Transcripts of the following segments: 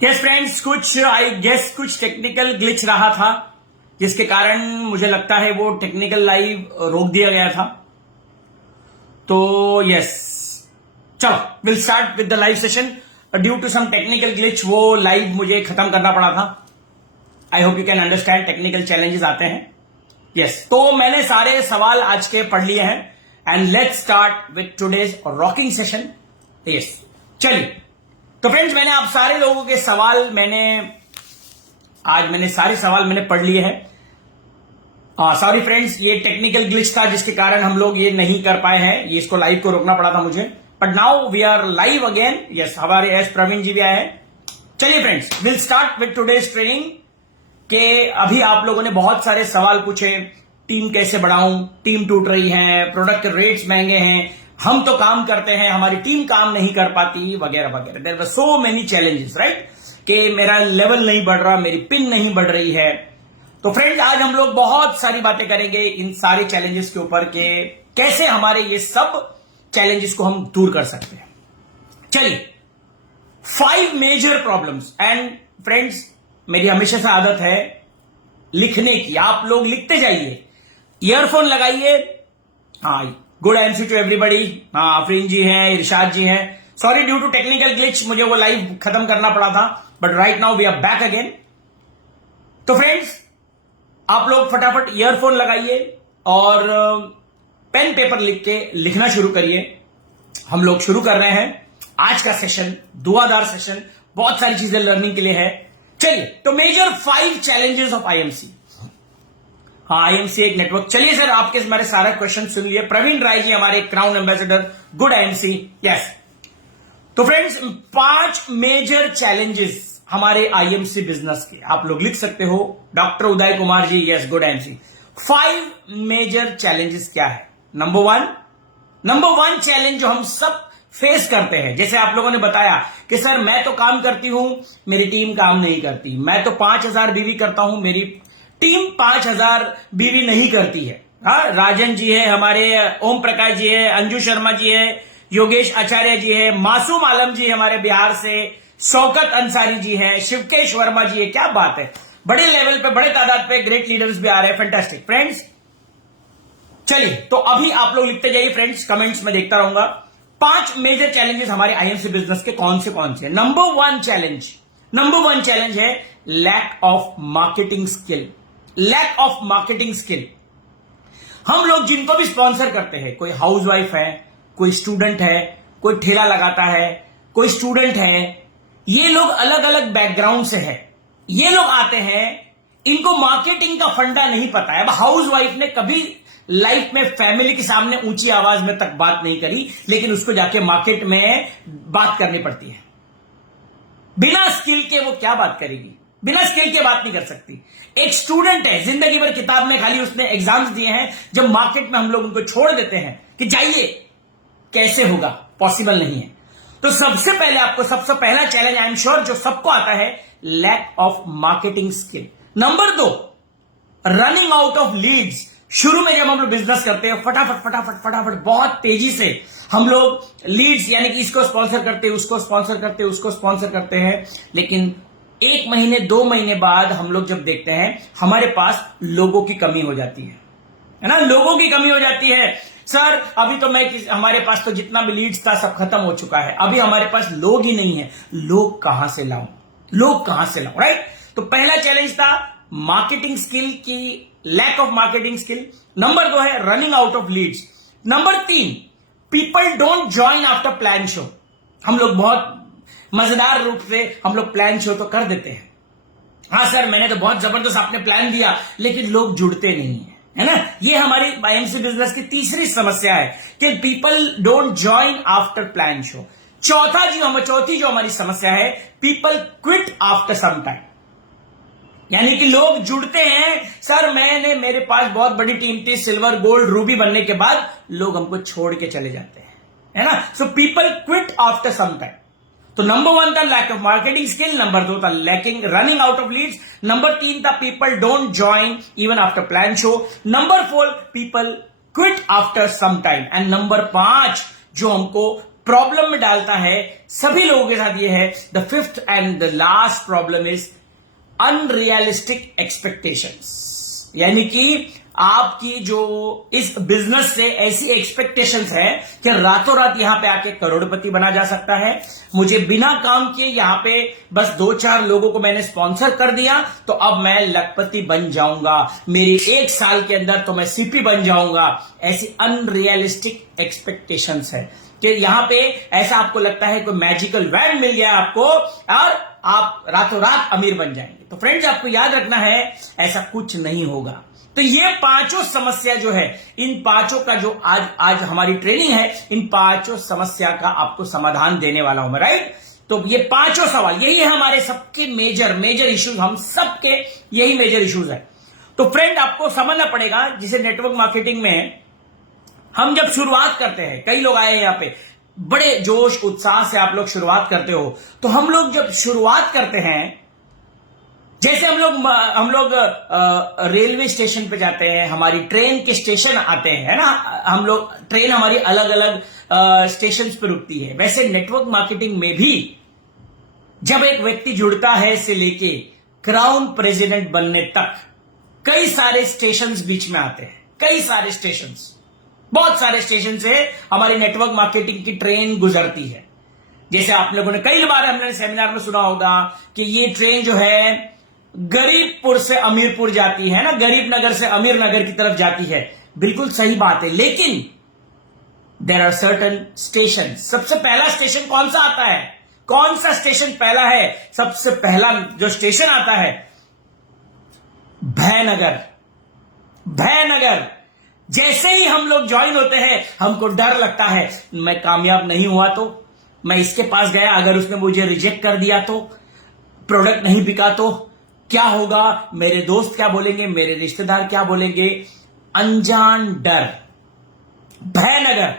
Yes friends, कुछ technical glitch रहा था जिसके कारण मुझे लगता है वो टेक्निकल लाइव रोक दिया गया था। तो यस, चलो will start with the live session. Due to some technical glitch वो लाइव मुझे खत्म करना पड़ा था। I hope you can understand, technical challenges आते हैं। यस, तो मैंने सारे सवाल आज के पढ़ लिए हैं and let's start with today's rocking session. Yes, चलिए। तो फ्रेंड्स, मैंने आप सारे लोगों के सवाल सारे सवाल मैंने पढ़ लिए हैं। सॉरी फ्रेंड्स, ये टेक्निकल ग्लिच था जिसके कारण हम लोग ये नहीं कर पाए हैं। ये इसको लाइव को रोकना पड़ा था मुझे, but now we are live again. Yes, हमारे एस प्रवीण जी भी आए हैं। चलिए friends, will start with today's training. के अभी आप लोगों ने बहुत सारे सवाल पूछे, टीम कैसे बढ़ाऊं, टीम टूट रही है, प्रोडक्ट रेट्स महंगे हैं, हम तो काम करते हैं, हमारी टीम काम नहीं कर पाती, वगैरह वगैरह। There were so many challenges, right? कि मेरा लेवल नहीं बढ़ रहा, मेरी पिन नहीं बढ़ रही है। तो फ्रेंड्स, आज हम लोग बहुत सारी बातें करेंगे इन सारे चैलेंजेस के ऊपर के कैसे हमारे ये सब चैलेंजेस को हम दूर कर सकते हैं। चलिए, 5 मेजर प्रॉब्लम्स। एंड फ्रेंड्स, मेरी हमेशा से आदत है लिखने की, आप लोग लिखते जाइए, ईयरफोन लगाइए। हाँ, गुड एमसी टू एवरीबडी। हाँ, अफरीन जी हैं, इरशाद जी हैं। Sorry, due to technical glitch मुझे वो लाइव खत्म करना पड़ा था, but right now we are back again. तो फ्रेंड्स, आप लोग फटाफट ईयरफोन लगाइए और पेन पेपर लिख के लिखना शुरू करिए। हम लोग शुरू कर रहे हैं आज का सेशन, दुआदार सेशन। बहुत सारी चीजें लर्निंग के लिए है। चलिए, तो मेजर 5 चैलेंजेस ऑफ आईएमसी। हाँ, आईएमसी एक नेटवर्क। चलिए सर, आपके हमारे सारा क्वेश्चन सुन लिए। प्रवीण राय जी हमारे crown ambassador, good IMC. Yes, तो फ्रेंड्स, 5 मेजर चैलेंजेस हमारे आईएमसी बिजनेस के, आप लोग लिख सकते हो। Doctor Uday Kumar ji, yes, good IMC. 5 major challenges क्या है? नंबर वन चैलेंज जो हम सब फेस करते हैं, जैसे आप लोगों ने बताया कि सर मैं तो काम करती हूं, मेरी टीम काम नहीं करती। मैं तो 5000 बीवी करता हूं, मेरी टीम 5000 बीवी नहीं करती है। हाँ, राजन जी है हमारे, ओम प्रकाश जी है, अंजू शर्मा जी है, योगेश आचार्य जी है, मासूम आलम जी हमारे बिहार से, शौकत अंसारी जी है, शिवकेश वर्मा जी है। क्या बात है, बड़े लेवल पे, बड़े तादाद पे ग्रेट लीडर्स भी आ रहे हैं। Fantastic friends. चलिए, तो अभी आप लोग लिखते जाइए फ्रेंड्स, कमेंट्स में देखता रहूंगा। 5 मेजर चैलेंजेस हमारे आईएमसी बिजनेस के कौन से नंबर वन चैलेंज है लैक ऑफ मार्केटिंग स्किल। हम लोग जिनको भी स्पॉन्सर करते हैं, कोई हाउसवाइफ है, कोई स्टूडेंट है, कोई ठेला लगाता है, कोई स्टूडेंट है, ये लोग अलग अलग बैकग्राउंड से है। ये लोग आते हैं, इनको मार्केटिंग का फंडा नहीं पता है। अब हाउसवाइफ ने कभी लाइफ में फैमिली के सामने ऊंची आवाज में तक बात नहीं करी, लेकिन उसको जाके मार्केट में बात करनी पड़ती है। बिना स्किल के वो क्या बात करेगी? बिना स्किल के बात नहीं कर सकती। एक स्टूडेंट है, जिंदगी भर किताब में खाली उसने एग्जाम्स दिए हैं, जब मार्केट में हम लोग उनको छोड़ देते हैं कि जाइए, कैसे होगा? पॉसिबल नहीं है। तो सबसे पहला चैलेंज आई एम श्योर जो सबको आता है, lack of marketing skill. Number 2, running out of leads. शुरू में जब हम लोग बिजनेस करते हैं, फटाफट बहुत तेजी से हम लोग लीड्स, यानी कि इसको स्पॉन्सर करते हैं, उसको स्पॉन्सर करते हैं, लेकिन 1 महीने 2 महीने बाद हम लोग जब देखते हैं, हमारे पास लोगों की कमी हो जाती है ना? लोगों की कमी हो जाती है। सर अभी तो हमारे पास तो जितना भी लीड्स था सब खत्म हो चुका है, अभी हमारे पास लोग ही नहीं है। लोग कहां से लाऊं, राइट? तो पहला चैलेंज था मार्केटिंग स्किल की, lack of marketing skill. Number 2 है running out of leads. Number 3, people don't join after plan show. हम लोग बहुत मजेदार रूप से हम लोग प्लान शो तो कर देते हैं, हाँ सर मैंने तो बहुत जबरदस्त आपने प्लान दिया, लेकिन लोग जुड़ते नहीं है ना? ये हमारी आईएमसी बिजनेस की तीसरी समस्या है कि people don't join after plan show. चौथी जो हमारी समस्या है, people quit after some time. यानी कि लोग जुड़ते हैं, सर मेरे पास बहुत बड़ी टीम थी, सिल्वर गोल्ड रूबी बनने के बाद लोग हमको छोड़ के चले जाते हैं, है ना? So people quit after some time. तो नंबर 1 था lack of marketing skill, number 2 था lacking running out of leads, number 3 था people don't join even after plan show, number 4 people quit after some time, and number 5 जो हमको problem में डालता है सभी लोगों के साथ। ये है the fifth and the last problem is unrealistic expectations, यानी कि आपकी जो इस बिजनेस से ऐसी एक्सपेक्टेशंस है कि रातों रात यहां पे आके करोड़पति बना जा सकता है। मुझे बिना काम किए यहां पे बस 2-4 लोगों को मैंने स्पॉन्सर कर दिया तो अब मैं लखपति बन जाऊंगा, मेरी 1 साल के अंदर तो मैं सीपी बन जाऊंगा। ऐसी अनरियलिस्टिक एक्सपेक्टेशंस है कि यहां पे ऐसा आपको लगता है कोई मैजिकल वैन मिल गया आपको और आप रातों रात अमीर बन जाएंगे। तो फ्रेंड्स, आपको याद रखना है ऐसा कुछ नहीं होगा। तो ये 5 समस्या जो है, इन 5 का जो आज हमारी ट्रेनिंग है, इन 5 समस्या का आपको समाधान देने वाला हूं मैं, राइट। तो ये 5 सवाल यही है हमारे सबके मेजर इश्यूज, हम सबके यही मेजर इश्यूज है। तो फ्रेंड, आपको समझना पड़ेगा, जिसे नेटवर्क मार्केटिंग में हम जब शुरुआत करते हैं, कई लोग आए हैं यहां पे, बड़े जोश उत्साह से आप लोग शुरुआत करते हो। तो हम लोग जब शुरुआत करते हैं, जैसे हम लोग रेलवे स्टेशन पे जाते हैं, हमारी ट्रेन के स्टेशन आते हैं, है ना, हम लोग ट्रेन हमारी अलग अलग स्टेशन पे रुकती है। वैसे नेटवर्क मार्केटिंग में भी जब एक व्यक्ति जुड़ता है से लेके क्राउन प्रेसिडेंट बनने तक कई सारे स्टेशन बीच में आते हैं, कई सारे स्टेशन, बहुत सारे स्टेशन से हमारी नेटवर्क मार्केटिंग की ट्रेन गुजरती है। जैसे आप लोगों ने कई बार हमने सेमिनार में सुना होगा कि ये ट्रेन जो है गरीबपुर से अमीरपुर जाती है ना, गरीब नगर से अमीर नगर की तरफ जाती है। बिल्कुल सही बात है, लेकिन देयर आर सर्टेन स्टेशन। सबसे पहला स्टेशन कौन सा आता है? कौन सा स्टेशन पहला है? सबसे पहला जो स्टेशन आता है, भयनगर। भयनगर जैसे ही हम लोग ज्वाइन होते हैं, हमको डर लगता है, मैं कामयाब नहीं हुआ तो, मैं इसके पास गया, अगर उसने मुझे रिजेक्ट कर दिया तो, प्रोडक्ट नहीं बिका तो क्या होगा, मेरे दोस्त क्या बोलेंगे, मेरे रिश्तेदार क्या बोलेंगे। अनजान डर, भयनगर।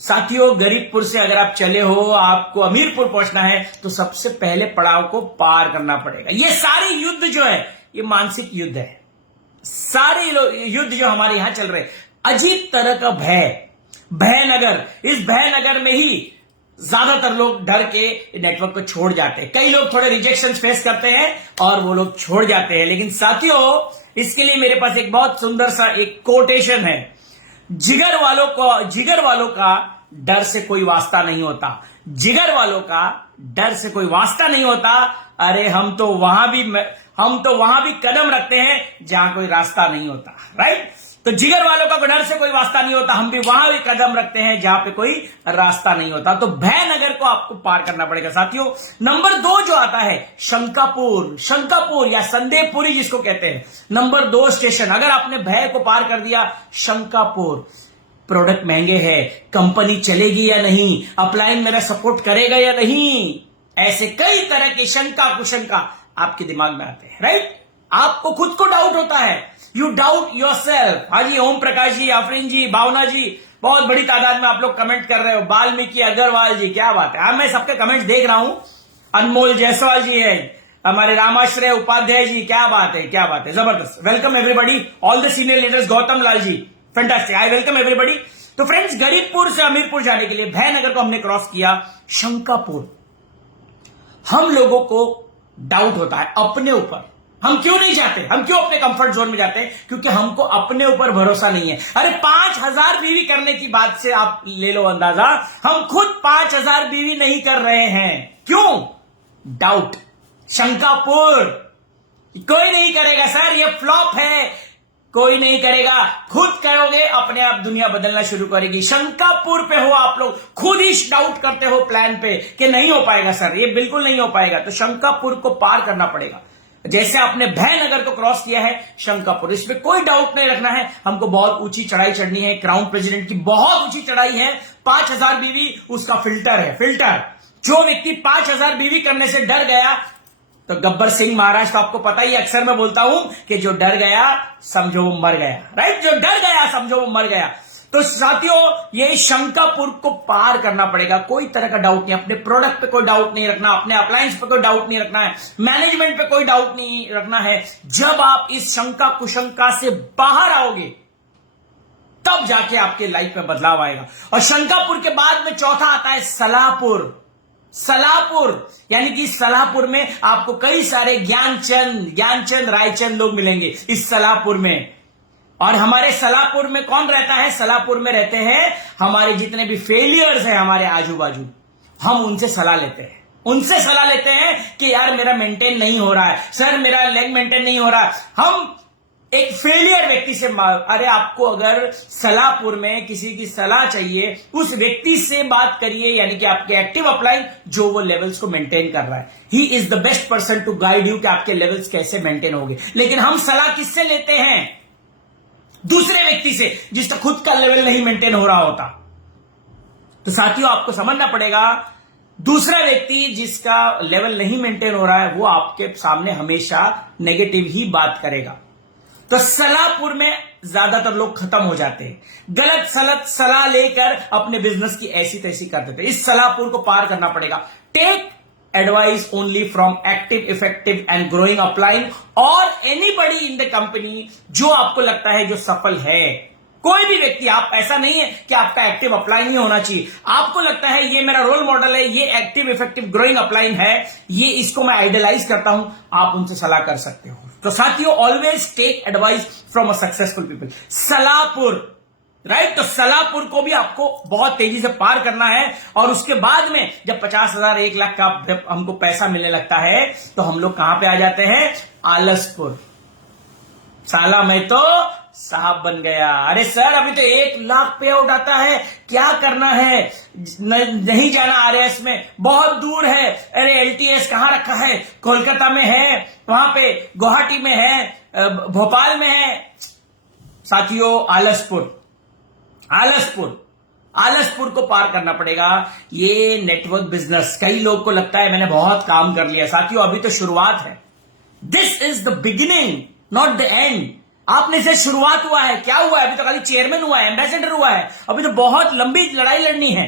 साथियों, गरीबपुर से अगर आप चले हो, आपको अमीरपुर पहुंचना है, तो सबसे पहले पड़ाव को पार करना पड़ेगा। ये सारे युद्ध जो है, ये मानसिक युद्ध है। सारे युद्ध जो हमारे यहां चल रहे, अजीब तरह का भय, भयनगर। इस भयनगर में ही ज्यादातर लोग डर के नेटवर्क को छोड़ जाते हैं। कई लोग थोड़े रिजेक्शन फेस करते हैं और वो लोग छोड़ जाते हैं। लेकिन साथियों, इसके लिए मेरे पास एक बहुत सुंदर सा एक कोटेशन है, जिगर वालों का डर से कोई वास्ता नहीं होता। जिगर वालों का डर से कोई वास्ता नहीं होता। अरे हम तो वहां भी कदम रखते हैं जहां कोई रास्ता नहीं होता, राइट। तो जिगर वालों का डर से कोई वास्ता नहीं होता, हम भी वहां भी कदम रखते हैं जहां पे कोई रास्ता नहीं होता। तो भयनगर को आपको पार करना पड़ेगा साथियों। नंबर 2 जो आता है, शंकापुर या संदेहपुरी जिसको कहते हैं, नंबर 2 स्टेशन। अगर आपने भय को पार कर दिया, शंकापुर। प्रोडक्ट महंगे हैं, कंपनी चलेगी या नहीं, अपलाइन मेरा सपोर्ट करेगा या नहीं, ऐसे कई तरह के शंका कुशंका आपके दिमाग में आते हैं, राइट। आपको खुद को डाउट होता है, यू डाउट योर सेल्फ। हाँ जी, ओम प्रकाश जी, आफरीन जी, भावना जी, बहुत बड़ी तादाद में आप लोग कमेंट कर रहे हो। वाल्मीकि अग्रवाल जी, क्या बात है। हाँ, मैं सबके कमेंट्स देख रहा हूं। अनमोल जायसवाल जी है, हमारे रामाश्रय उपाध्याय जी, क्या बात है, क्या बात है, जबरदस्त। Welcome everybody, all the senior leaders, Gautam Lal ji, fantastic, I welcome everybody. तो फ्रेंड्स, गरीबपुर से अमीरपुर जाने के लिए भयनगर को हमने क्रॉस किया। शंकापुर, हम लोगों को डाउट होता है अपने ऊपर। हम क्यों नहीं जाते, हम क्यों अपने कंफर्ट जोन में जाते हैं? क्योंकि हमको अपने ऊपर भरोसा नहीं है। अरे 5000 बीवी करने की बात से आप ले लो अंदाजा, हम खुद 5000 बीवी नहीं कर रहे हैं। क्यों? डाउट, शंकापुर। कोई नहीं करेगा सर, ये फ्लॉप है, कोई नहीं करेगा। खुद करोगे, अपने आप दुनिया बदलना शुरू करेगी। शंकापुर पे हो आप लोग, खुद ही डाउट करते हो प्लान पे कि नहीं हो पाएगा सर, ये बिल्कुल नहीं हो पाएगा। तो शंकापुर को पार करना पड़ेगा। जैसे आपने भयनगर को क्रॉस किया है, शंकापुर, इसमें कोई डाउट नहीं रखना है। हमको बहुत ऊंची चढ़ाई चढ़नी है, क्राउन प्रेसिडेंट की बहुत ऊंची चढ़ाई है। 5000 बीवी उसका फिल्टर है, फिल्टर। जो व्यक्ति 5000 बीवी करने से डर गया, तो गब्बर सिंह महाराज, तो आपको पता ही, अक्सर मैं बोलता हूं कि जो डर गया समझो वो मर गया, राइट। जो डर गया समझो वो मर गया। तो साथियों, ये शंकापुर को पार करना पड़ेगा। कोई तरह का डाउट नहीं, अपने प्रोडक्ट पे कोई डाउट नहीं रखना, अपने अप्लायंस पे कोई डाउट नहीं रखना है, मैनेजमेंट पे कोई डाउट नहीं रखना है। जब आप इस शंका कुशंका से बाहर आओगे, तब जाके आपके लाइफ में बदलाव आएगा। और शंकापुर के बाद में चौथा आता है सलाहपुर। सलाहपुर यानी कि सलाहपुर में आपको कई सारे ज्ञानचंद रायचंद लोग मिलेंगे इस सलाहपुर में। और हमारे सलाहपुर में कौन रहता है? सलाहपुर में रहते हैं हमारे जितने भी फेलियर्स हैं हमारे आजू बाजू, हम उनसे सलाह लेते हैं। उनसे सलाह लेते हैं कि यार मेरा मेंटेन नहीं हो रहा है, सर मेरा लेग मेंटेन नहीं हो रहा है। हम एक फेलियर व्यक्ति से, अरे आपको अगर सलाहपुर में किसी की सलाह चाहिए, उस व्यक्ति से बात करिए, यानी कि आपके एक्टिव अपलाइन जो वो लेवल्स को मेंटेन कर रहा है। He is the best person to guide you कि आपके लेवल्स कैसे मेंटेन होंगे। लेकिन हम सलाह किससे लेते हैं? दूसरे व्यक्ति से जिसका खुद का लेवल नहीं मेंटेन हो रहा होता। तो साथियों आपको समझना पड़ेगा, दूसरा व्यक्ति जिसका लेवल नहीं मेंटेन हो रहा है वो आपके सामने हमेशा नेगेटिव ही बात करेगा। तो सलाहपुर में ज्यादातर लोग खत्म हो जाते हैं, गलत सलत सलाह लेकर अपने बिजनेस की ऐसी तैसी कर देते हैं। इस सलाहपुर को पार करना पड़ेगा। Take advice only from active, effective and growing upline और एनीबडी इन द कंपनी जो आपको लगता है जो सफल है। कोई भी व्यक्ति, आप ऐसा नहीं है कि आपका एक्टिव अपलाइन ही होना चाहिए। आपको लगता है ये मेरा रोल मॉडल है, ये एक्टिव इफेक्टिव ग्रोइंग अपलाइन है, ये इसको मैं आइडलाइज करता हूं, आप उनसे सलाह कर सकते हो। तो साथियों always take advice from a successful people. सलाहपुर, राइट? तो सलाहपुर को भी आपको बहुत तेजी से पार करना है। और उसके बाद में जब 50,000 1 लाख का जब हमको पैसा मिलने लगता है तो हम लोग कहां पे आ जाते हैं? आलसपुर। साला मैं तो साहब बन गया। अरे सर अभी तो 1 लाख पे आउट आता है, क्या करना है? नहीं जाना आरएएस में, बहुत दूर है। अरे एलटीएस कहां रखा है? कोलकाता में है, वहां पे गुवाहाटी में है, भोपाल में है। साथियों आलसपुर को पार करना पड़ेगा। ये नेटवर्क बिजनेस, कई लोग को लगता है मैंने बहुत काम कर लिया। साथियों अभी तो शुरुआत है। This is the beginning not the end. आपने से शुरुआत हुआ है, क्या हुआ है? अभी तो खाली चेयरमैन हुआ है, एम्बेसडर हुआ है। अभी तो बहुत लंबी लड़ाई लड़नी है।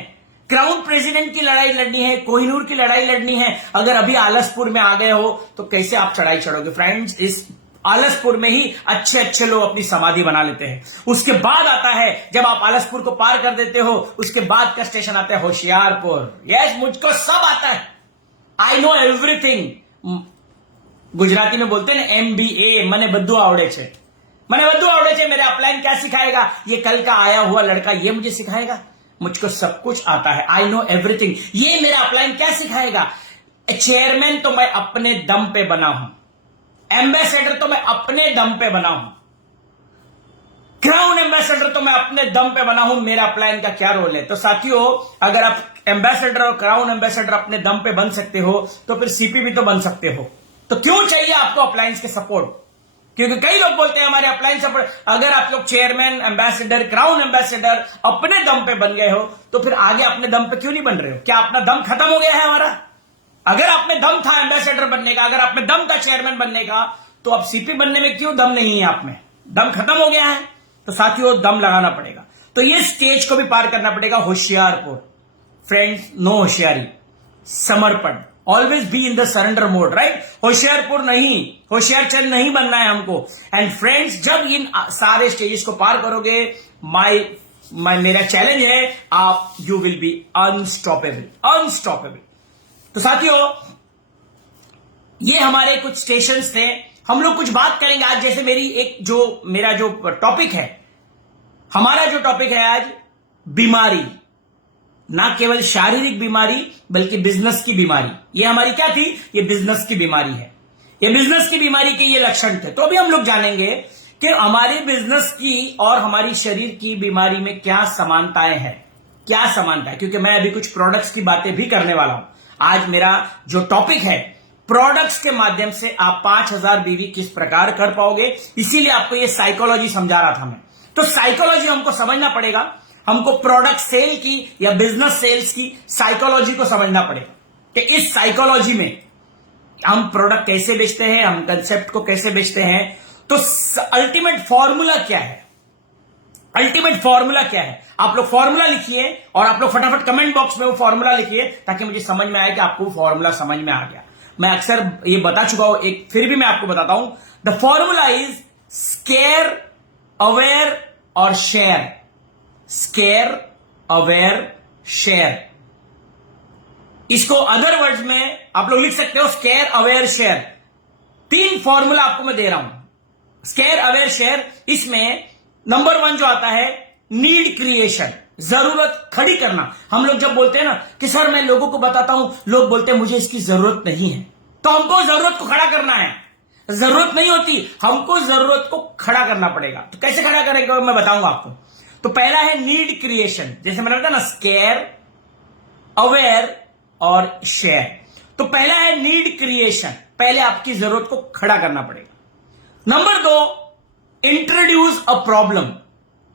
क्राउन प्रेसिडेंट की लड़ाई लड़नी है, कोहिनूर की लड़ाई लड़नी है। अगर अभी आलसपुर में आ गए हो तो कैसे आप चढ़ाई चढ़ोगे? फ्रेंड्स, इस आलसपुर में ही अच्छे लोग अपनी समाधि बना लेते हैं। उसके बाद आता है, जब आप आलसपुर को पार कर देते हो, उसके बाद का स्टेशन आता है होशियारपुर। यस, मुझको सब आता है, आई नो एवरीथिंग। गुजराती में बोलते हैं ना MBA, मने बद्दू आवड़े छे। मेरे अपलाइन क्या सिखाएगा? ये कल का आया हुआ लड़का ये मुझे सिखाएगा? मुझको सब कुछ आता है, आई नो एवरीथिंग। ये मेरा अपलाइन क्या सिखाएगा? चेयरमैन तो मैं अपने दम पे बना हूं, एम्बेसडर तो मैं अपने दम पे बना हूं, क्राउन एम्बेसडर तो मैं अपने दम पे बना हूं। मेरा अपलाइन का क्या रोल है? तो साथियों अगर आप एम्बेसडर और क्राउन एम्बेसडर अपने दम पे बन सकते हो तो फिर CP भी तो बन सकते हो। तो क्यों चाहिए आपको अपलाइंस के सपोर्ट? क्योंकि कई लोग बोलते हैं हमारे अपलाइन सपोर्ट। अगर आप लोग चेयरमैन, एम्बेसडर, क्राउन एम्बेसडर अपने दम पे बन गए हो तो फिर आगे अपने दम पे क्यों नहीं बन रहे हो? क्या अपना दम खत्म हो गया है हमारा? अगर आप में दम था एम्बेसडर बनने का, अगर आप में दम था चेयरमैन बनने का, तो अब CP बनने में क्यों दम नहीं है? आप में दम खत्म हो गया है। तो साथियों दम लगाना पड़ेगा। तो ये स्टेज को भी पार करना पड़ेगा। होशियारपुर, फ्रेंड्स, नो होशियारी, समर्पण, always be in the surrender mode, right? Hoshiarpur नहीं, होशियारचंद नहीं बनना है हमको। एंड फ्रेंड्स, जब इन सारे स्टेजेस को पार करोगे, मेरा चैलेंज है, आप यू विल बी अनस्टॉपेबल। तो साथियों ये हमारे कुछ स्टेशंस थे। हम लोग कुछ बात करेंगे आज, जैसे मेरा जो टॉपिक है, हमारा जो टॉपिक है आज, बीमारी, ना केवल शारीरिक बीमारी बल्कि बिजनेस की बीमारी। ये हमारी क्या थी? ये बिजनेस की बीमारी है। ये बिजनेस की बीमारी के ये लक्षण थे। तो अभी हम लोग जानेंगे कि हमारी बिजनेस की और हमारी शरीर की बीमारी में क्या समानताएं हैं, क्या समानता है। क्योंकि मैं अभी कुछ प्रोडक्ट्स की बातें भी करने वाला हूं। आज मेरा जो टॉपिक है, प्रोडक्ट्स के माध्यम से आप 5,000 बीवी किस प्रकार कर पाओगे, इसीलिए आपको ये साइकोलॉजी समझा रहा था मैं। तो साइकोलॉजी हमको समझना पड़ेगा। हमको प्रोडक्ट सेल की या बिजनेस सेल्स की साइकोलॉजी को समझना पड़ेगा कि इस साइकोलॉजी में हम प्रोडक्ट कैसे बेचते हैं, हम कंसेप्ट को कैसे बेचते हैं। तो अल्टीमेट फॉर्मूला क्या है? आप लोग फॉर्मूला लिखिए और आप लोग फटाफट कमेंट बॉक्स में वो फॉर्मूला लिखिए ताकि मुझे समझ में आए कि आपको फॉर्मूला समझ में आ गया। मैं अक्सर ये बता चुका हूं, एक फिर भी मैं आपको बताता हूं। The formula is square, aware और शेयर। Square aware share. इसको अदर वर्ड्स में आप लोग लिख सकते हो स्केयर अवेयर शेयर। 3 फॉर्मूला आपको मैं दे रहा हूं स्केयर अवेयर शेयर। इसमें नंबर 1 जो आता है नीड क्रिएशन, जरूरत खड़ी करना। हम लोग जब बोलते हैं ना कि सर मैं लोगों को बताता हूं, लोग बोलते हैं मुझे इसकी जरूरत नहीं है, तो हमको जरूरत को खड़ा करना है। जरूरत नहीं होती, हमको जरूरत को खड़ा करना पड़ेगा। तो कैसे खड़ा करेंगे मैं बताऊंगा आपको। तो पहला है नीड क्रिएशन, जैसे मैंने बताया ना स्केयर अवेयर और शेयर। तो पहला है नीड क्रिएशन, पहले आपकी जरूरत को खड़ा करना पड़ेगा। Number 2 introduce a problem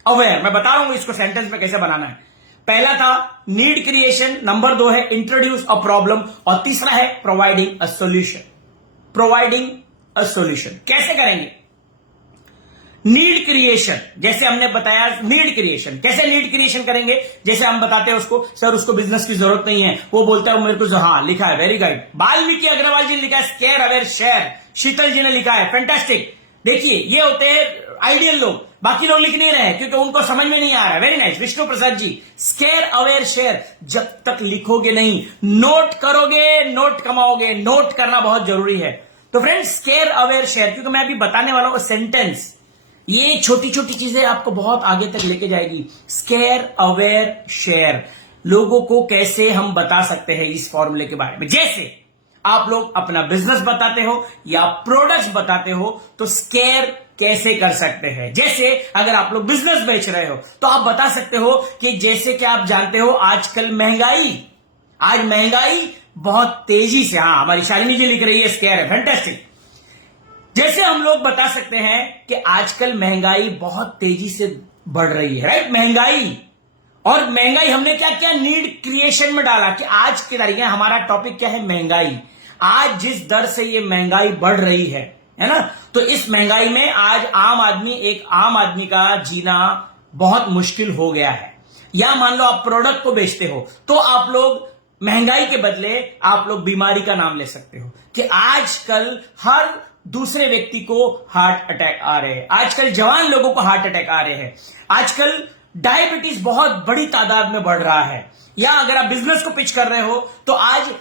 aware. मैं बता रहा हूं इसको सेंटेंस में कैसे बनाना है। पहला था नीड क्रिएशन, नंबर 2 है इंट्रोड्यूस अ प्रॉब्लम, और तीसरा है providing a solution. Providing a solution कैसे करेंगे? नीड क्रिएशन, जैसे हमने बताया नीड क्रिएशन कैसे नीड क्रिएशन करेंगे। जैसे हम बताते हैं उसको, सर उसको बिजनेस की जरूरत नहीं है, वो बोलता है मेरे को हाँ लिखा है, वेरी गुड। वाल्मीकि अग्रवाल जी ने लिखा है स्केयर अवेयर शेयर, शीतल जी ने लिखा है फैंटास्टिक। देखिए ये होते हैं आइडियल लोग, बाकी लोग लिख नहीं रहे हैं क्योंकि उनको समझ में नहीं आ रहा है। Very nice Vishnu Prasad ji, square aware share. जब तक लिखोगे नहीं, नोट करोगे, नोट कमाओगे। नोट करना बहुत जरूरी है। तो फ्रेंड्स स्केयर अवेयर शेयर, क्योंकि मैं अभी बताने वाला हूं सेंटेंस, ये छोटी छोटी चीजें आपको बहुत आगे तक लेके जाएगी। स्केयर अवेयर शेयर, लोगों को कैसे हम बता सकते हैं इस फॉर्मूले के बारे में। जैसे आप लोग अपना बिजनेस बताते हो या प्रोडक्ट्स बताते हो, तो स्केयर कैसे कर सकते हैं। जैसे अगर आप लोग बिजनेस बेच रहे हो तो आप बता सकते हो कि जैसे कि आप जानते हो आजकल महंगाई बहुत तेजी से, हाँ हमारी शालिनी जी लिख रही है स्केयर है, फैंटास्टिक। जैसे हम लोग बता सकते हैं कि आजकल महंगाई बहुत तेजी से बढ़ रही है, राइट। महंगाई हमने क्या किया, नीड क्रिएशन में डाला कि आज की तारीख में हमारा टॉपिक क्या है, महंगाई। आज जिस दर से ये महंगाई बढ़ रही है ना, तो इस महंगाई में आज एक आम आदमी का जीना बहुत मुश्किल हो गया है। या मान लो आप प्रोडक्ट को बेचते हो तो आप लोग महंगाई के बदले आप लोग बीमारी का नाम ले सकते हो कि आजकल हर दूसरे व्यक्ति को हार्ट अटैक आ रहे हैं, आजकल जवान लोगों को हार्ट अटैक आ रहे हैं, आजकल डायबिटीज बहुत बड़ी तादाद में बढ़ रहा है। या अगर आप बिजनेस को पिच कर रहे हो तो आज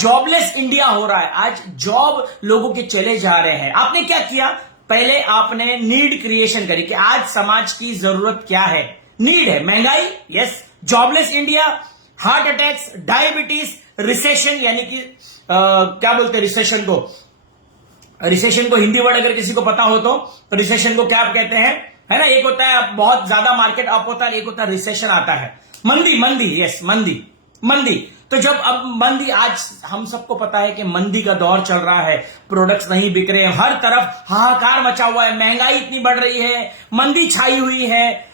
जॉबलेस इंडिया हो रहा है, आज जॉब लोगों के चले जा रहे हैं। आपने क्या किया, पहले आपने नीड क्रिएशन करी कि आज समाज की जरूरत क्या है। नीड है महंगाई, yes, jobless India, heart attacks, diabetes, recession, यानी कि क्या बोलते हैं रिसेशन को हिंदी वर्ड अगर किसी को पता हो तो रिसेशन को क्या आप कहते हैं, है ना। एक होता है बहुत ज्यादा मार्केट अप होता है, एक होता है रिसेशन आता है, मंदी, यस मंदी। तो जब अब मंदी, आज हम सबको पता है कि मंदी का दौर चल रहा है, प्रोडक्ट्स नहीं बिक रहे हैं, हर तरफ हाहाकार मचा हुआ है, महंगाई इतनी बढ़ रही है, मंदी छाई हुई है,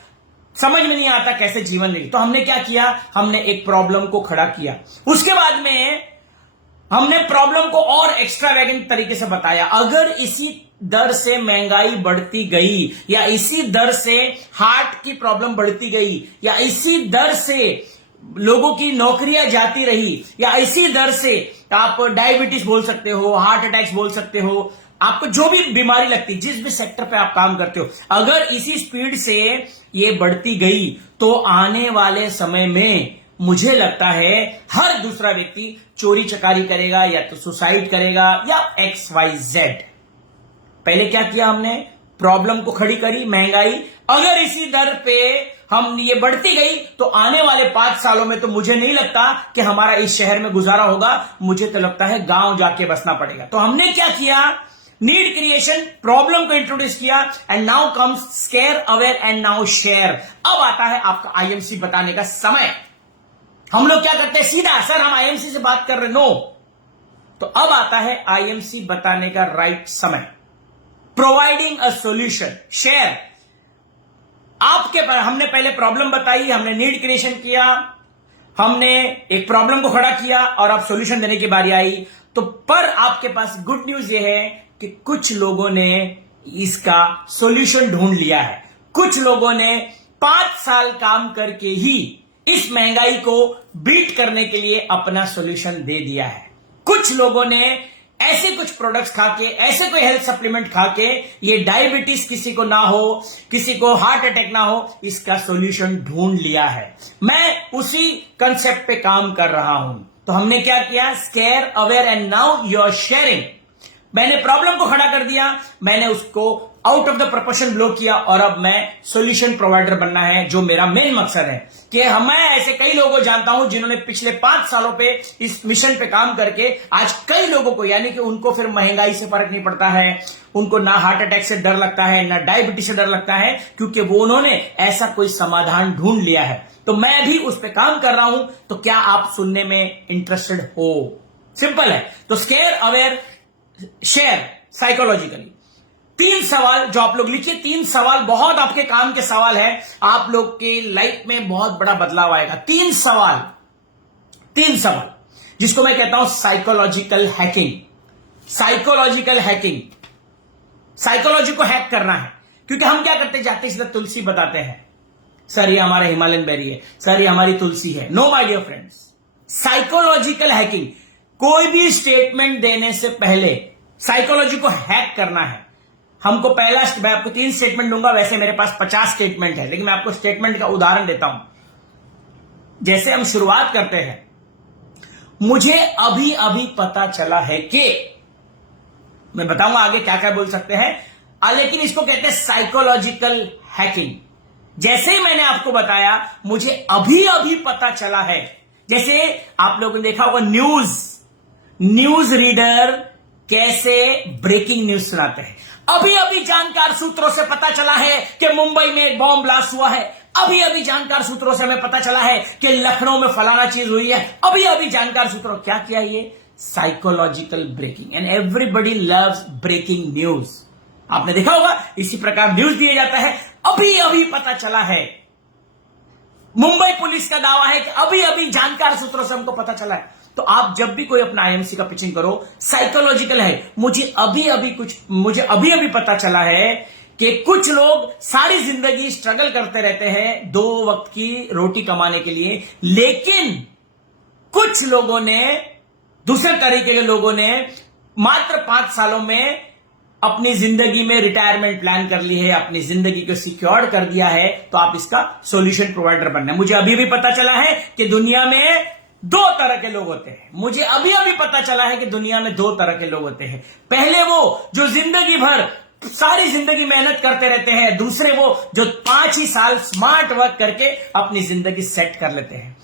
समझ में नहीं आता कैसे जीवन रही। तो हमने क्या किया, हमने एक प्रॉब्लम को खड़ा किया। उसके बाद में हमने प्रॉब्लम को और एक्स्ट्रावेगेंट तरीके से बताया। अगर इसी दर से महंगाई बढ़ती गई, या इसी दर से हार्ट की प्रॉब्लम बढ़ती गई, या इसी दर से लोगों की नौकरियां जाती रही, या इसी दर से आप डायबिटीज बोल सकते हो, हार्ट अटैक्स बोल सकते हो, आपको जो भी बीमारी लगती, जिस भी सेक्टर पे आप काम करते हो, अगर इसी स्पीड से ये बढ़ती गई तो आने वाले समय में मुझे लगता है हर दूसरा व्यक्ति चोरी चकारी करेगा, या तो सुसाइड करेगा, या XYZ। पहले क्या किया हमने, प्रॉब्लम को खड़ी करी, महंगाई। अगर इसी दर पे हम ये बढ़ती गई तो आने वाले 5 सालों में तो मुझे नहीं लगता कि हमारा इस शहर में गुजारा होगा, मुझे तो लगता है गांव जाके बसना पड़ेगा। तो हमने क्या किया, नीड क्रिएशन, प्रॉब्लम को इंट्रोड्यूस किया, and now comes square aware and now share. अब आता है आपका IMC बताने का समय। हम लोग क्या करते हैं सीधा, सर हम IMC से बात कर रहे, नो। तो अब आता है IMC बताने का राइट समय। Providing a solution, share. आपके पर हमने पहले प्रॉब्लम बताई, हमने नीड क्रिएशन किया, हमने एक प्रॉब्लम को खड़ा किया, और अब सॉल्यूशन देने की बारी आई। तो पर आपके पास गुड न्यूज यह है कि कुछ लोगों ने इसका सॉल्यूशन ढूंढ लिया है। कुछ लोगों ने 5 साल काम करके ही इस महंगाई को बीट करने के लिए अपना सॉल्यूशन दे दिया है। कुछ लोगों ने ऐसे कुछ प्रोडक्ट्स खा के, ऐसे कोई हेल्थ सप्लीमेंट खा के ये डायबिटीज किसी को ना हो, किसी को हार्ट अटैक ना हो, इसका सॉल्यूशन ढूंढ लिया है। मैं उसी कंसेप्ट पे काम कर रहा हूं। तो हमने क्या किया, scare, aware and now you are sharing. मैंने प्रॉब्लम को खड़ा कर दिया, मैंने उसको out of the proportion blow किया और अब मैं सॉल्यूशन प्रोवाइडर बनना है, जो मेरा मेन मकसद है। कि मैं ऐसे कई लोगों को जानता हूं जिन्होंने पिछले 5 सालों पे इस मिशन पे काम करके आज कई लोगों को, यानी कि उनको फिर महंगाई से फर्क नहीं पड़ता है, उनको ना हार्ट अटैक से डर लगता है, ना डायबिटीज से डर लगता है, क्योंकि वो उन्होंने ऐसा कोई समाधान ढूंढ लिया है। तो मैं भी उस पर काम कर रहा हूं। तो क्या आप सुनने में इंटरेस्टेड हो? सिंपल है। तो स्केयर, अवेयर, शेयर साइकोलॉजिकली। 3 सवाल जो आप लोग लिखिए, 3 सवाल बहुत आपके काम के सवाल है, आप लोग के लाइफ में बहुत बड़ा बदलाव आएगा। 3 सवाल जिसको मैं कहता हूं psychological hacking. Psychological hacking, psychology को हैक करना है। क्योंकि हम क्या करते जाते हैं, सीधा तुलसी बताते हैं, सर ये हमारा हिमालयन बेरी है, सर ये हमारी तुलसी है। No my dear friends, psychological hacking, कोई भी स्टेटमेंट देने से पहले साइकोलॉजी को हैक करना है। हमको पहला, मैं आपको 3 स्टेटमेंट दूंगा, वैसे मेरे पास 50 स्टेटमेंट है, लेकिन मैं आपको स्टेटमेंट का उदाहरण देता हूं। जैसे हम शुरुआत करते हैं, मुझे अभी अभी पता चला है कि, मैं बताऊंगा आगे क्या क्या बोल सकते हैं, लेकिन इसको कहते हैं साइकोलॉजिकल हैकिंग। जैसे ही मैंने आपको बताया मुझे अभी अभी पता चला है, जैसे आप लोगों ने देखा होगा न्यूज रीडर कैसे ब्रेकिंग न्यूज सुनाते हैं। अभी अभी जानकार सूत्रों से पता चला है कि मुंबई में एक बॉम्ब ब्लास्ट हुआ है, अभी अभी जानकार सूत्रों से हमें पता चला है कि लखनऊ में फलाना चीज हुई है, अभी अभी जानकार सूत्रों। क्या किया ये? Psychological breaking. And everybody loves breaking news. आपने देखा होगा इसी प्रकार न्यूज दिया जाता है, अभी अभी पता चला है। मुंबई पुलिस का दावा है कि अभी अभी जानकार सूत्रों से हमको पता चला है। तो आप जब भी कोई अपना आईएमसी का पिचिंग करो, साइकोलॉजिकल है। मुझे अभी अभी पता चला है कि कुछ लोग सारी जिंदगी स्ट्रगल करते रहते हैं 2 वक्त की रोटी कमाने के लिए, लेकिन कुछ लोगों ने, दूसरे तरीके के लोगों ने मात्र 5 सालों में अपनी जिंदगी में रिटायरमेंट प्लान कर ली है, अपनी जिंदगी को सिक्योर कर दिया है। तो आप इसका सॉल्यूशन प्रोवाइडर बनना है। मुझे अभी भी पता चला है कि दुनिया में 2 तरह के लोग होते हैं। मुझे अभी अभी पता चला है कि दुनिया में 2 तरह के लोग होते हैं। पहले वो जो जिंदगी भर, सारी जिंदगी मेहनत करते रहते हैं, दूसरे वो जो 5 ही साल स्मार्ट वर्क करके अपनी जिंदगी सेट कर लेते हैं।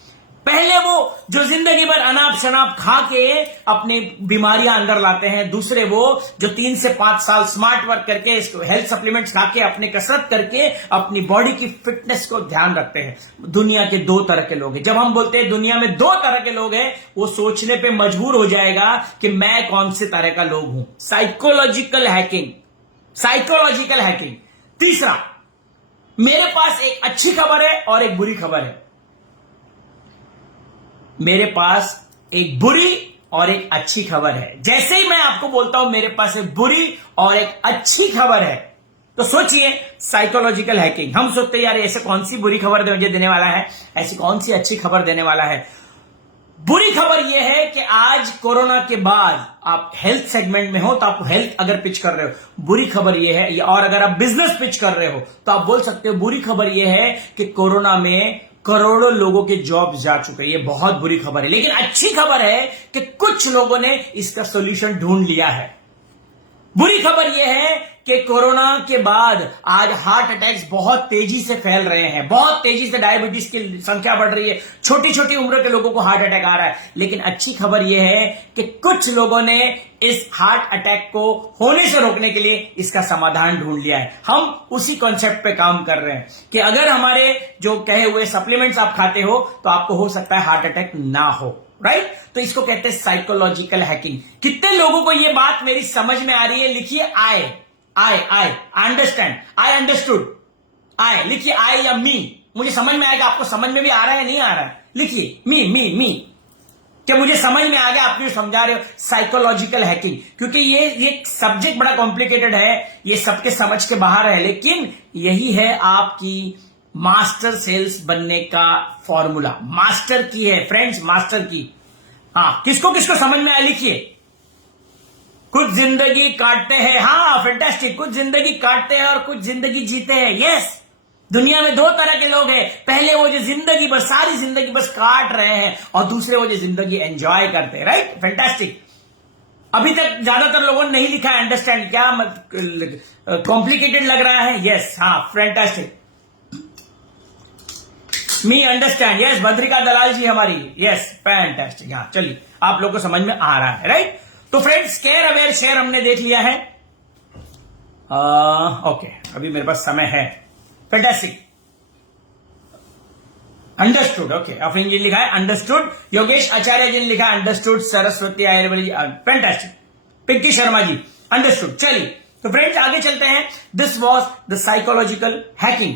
पहले वो जो जिंदगी भर अनाप शनाप खा के अपनी बीमारियां अंदर लाते हैं, दूसरे वो जो 3 से 5 साल स्मार्ट वर्क करके, हेल्थ सप्लीमेंट्स खा के, अपने कसरत करके अपनी बॉडी की फिटनेस को ध्यान रखते हैं। दुनिया के 2 तरह के लोग हैं। जब हम बोलते हैं दुनिया में 2 तरह के लोग हैं, वो सोचने पे मजबूर हो जाएगा कि मैं कौन से तरह का लोग हूं। Psychological hacking, psychological hacking. तीसरा, मेरे पास एक अच्छी खबर है और एक बुरी खबर है। मेरे पास एक बुरी और एक अच्छी खबर है। जैसे ही मैं आपको बोलता हूं मेरे पास एक बुरी और एक अच्छी खबर है, तो सोचिए साइकोलॉजिकल हैकिंग। हम सोचते हैं यार ऐसे कौन सी बुरी खबर मुझे देने वाला है, ऐसी कौन सी अच्छी खबर देने वाला है। बुरी खबर यह है कि आज कोरोना के बाद आप हेल्थ सेगमेंट में हो तो आप हेल्थ अगर पिच कर रहे हो, बुरी खबर यह है, और अगर आप बिजनेस पिच कर रहे हो तो आप बोल सकते हो बुरी खबर यह है कि कोरोना में करोड़ों लोगों के जॉब जा चुके हैं। ये बहुत बुरी खबर है। लेकिन अच्छी खबर है कि कुछ लोगों ने इसका सॉल्यूशन ढूंढ लिया है। बुरी खबर यह है कि कोरोना के बाद आज हार्ट अटैक्स बहुत तेजी से फैल रहे हैं, बहुत तेजी से डायबिटीज की संख्या बढ़ रही है, छोटी छोटी उम्र के लोगों को हार्ट अटैक आ रहा है। लेकिन अच्छी खबर यह है कि कुछ लोगों ने इस हार्ट अटैक को होने से रोकने के लिए इसका समाधान ढूंढ लिया है। हम उसी कॉन्सेप्ट पे काम कर रहे हैं कि अगर हमारे जो कहे हुए सप्लीमेंट्स आप खाते हो तो आपको हो सकता है हार्ट अटैक ना हो, राइट? तो इसको कहते हैं साइकोलॉजिकल हैकिंग। कितने लोगों को यह बात मेरी समझ में आ रही है? लिखिए आई अंडरस्टैंड, आई अंडरस्टूड, आई लिखिए, आई या मी। मुझे समझ में आएगा, आपको समझ में भी आ रहा है नहीं आ रहा है? लिखिए मी क्या मुझे समझ में आ गया? आप जो समझा रहे हो साइकोलॉजिकल हैकिंग, क्योंकि ये सब्जेक्ट बड़ा कॉम्प्लिकेटेड है, ये सबके समझ के बाहर है, लेकिन यही है आपकी मास्टर सेल्स बनने का फॉर्मूला। मास्टर की है फ्रेंड्स, मास्टर की। हाँ, किसको किसको समझ में आया? लिखिए कुछ जिंदगी काटते हैं, हाँ फैंटास्टिक, कुछ जिंदगी काटते हैं और कुछ जिंदगी जीते हैं। यस, दुनिया में दो तरह के लोग हैं, पहले वो जो जिंदगी बस सारी जिंदगी बस काट रहे हैं और दूसरे वो जो जिंदगी एंजॉय करते हैं। Right, fantastic. अभी तक ज्यादातर लोगों ने नहीं लिखा है अंडरस्टैंड, क्या कॉम्प्लिकेटेड लग रहा है? यस, हाँ fantastic, me understand. Yes, Bhadrika Dalal ji हमारी, यस फैंटास्टिक। हाँ चलिए, आप लोग को समझ में आ रहा है। राइट, तो फ्रेंड्स केयर अवेयर शेयर हमने देख लिया है। ओके, अभी मेरे पास समय है। Fantastic, understood. ओके, अफरीन जी ने लिखा है अंडरस्टूड, योगेश आचार्य जी ने लिखा अंडरस्टूड, सरस्वती आयुर्वेद जी फैंटास्टिक, पिंकी शर्मा जी अंडरस्टूड। चलिए तो फ्रेंड्स आगे चलते हैं। This was the psychological hacking,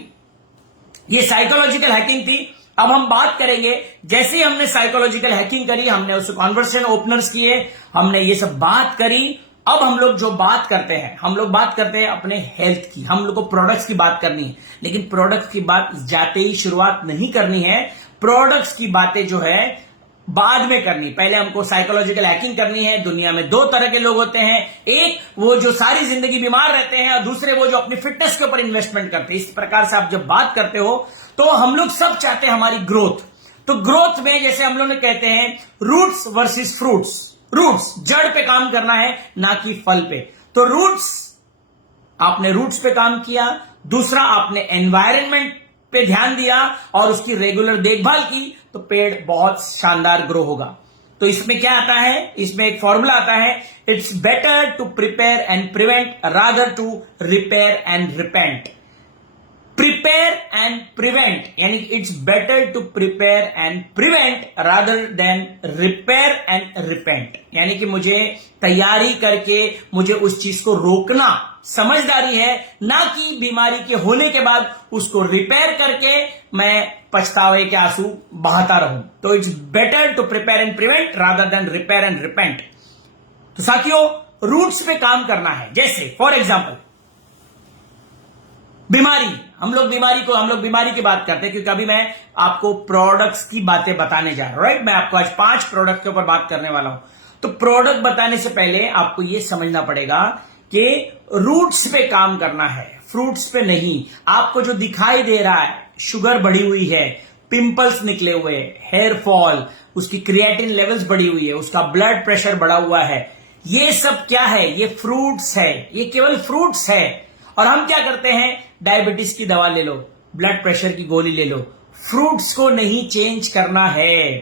ये साइकोलॉजिकल हैकिंग थी। अब हम बात करेंगे, जैसे ही हमने साइकोलॉजिकल हैकिंग करी, हमने उससे कॉन्वर्सेशन ओपनर्स किए, हमने ये सब बात करी। अब हम लोग जो बात करते हैं, हम लोग बात करते हैं अपने हेल्थ की, हम लोग को प्रोडक्ट्स की बात करनी है, लेकिन प्रोडक्ट्स की बात जाते ही शुरुआत नहीं करनी है। प्रोडक्ट्स की बातें जो है बाद में करनी, पहले हमको साइकोलॉजिकल हैकिंग करनी है। दुनिया में दो तरह के लोग होते हैं, एक वो जो सारी जिंदगी बीमार रहते हैं और दूसरे वो जो अपनी फिटनेस के ऊपर इन्वेस्टमेंट करते हैं। इस प्रकार से आप जब बात करते हो तो हम लोग सब चाहते हैं हमारी ग्रोथ। तो ग्रोथ में जैसे हम लोग ने कहते हैं रूट्स वर्सेस फ्रूट्स, रूट्स जड़ पे काम करना है ना कि फल पे। तो रूट्स, आपने रूट्स पे काम किया, दूसरा आपने एनवायरनमेंट पे ध्यान दिया और उसकी रेगुलर देखभाल की, तो पेड़ बहुत शानदार ग्रो होगा। तो इसमें क्या आता है, इसमें एक फॉर्मूला आता है, it's better to prepare and prevent rather to repair and repent. Prepare and prevent यानी it's better to prepare and prevent rather than repair and repent, यानी कि मुझे तैयारी करके मुझे उस चीज को रोकना समझदारी है, ना कि बीमारी के होने के बाद उसको रिपेयर करके मैं पछतावे के आंसू बहाता रहूं। तो it's better to prepare and prevent rather than repair and repent. तो साथियों, रूट्स पे काम करना है। जैसे फॉर एग्जाम्पल बीमारी, हम लोग बीमारी की बात करते हैं, क्योंकि अभी मैं आपको प्रोडक्ट्स की बातें बताने जा रहा हूं। राइट, मैं आपको आज 5 प्रोडक्ट के ऊपर बात करने वाला हूं। तो प्रोडक्ट बताने से पहले आपको यह समझना पड़ेगा कि रूट्स पे काम करना है, फ्रूट्स पे नहीं। आपको जो दिखाई दे रहा है, शुगर बढ़ी हुई है, पिंपल्स निकले हुए, हेयर फॉल, उसकी क्रिएटिन लेवल्स बढ़ी हुई है, उसका ब्लड प्रेशर बढ़ा हुआ है, ये सब क्या है? ये फ्रूट्स है, ये केवल फ्रूट्स है। और हम क्या करते हैं, डायबिटीज की दवा ले लो, ब्लड प्रेशर की गोली ले लो। फ्रूट्स को नहीं चेंज करना है,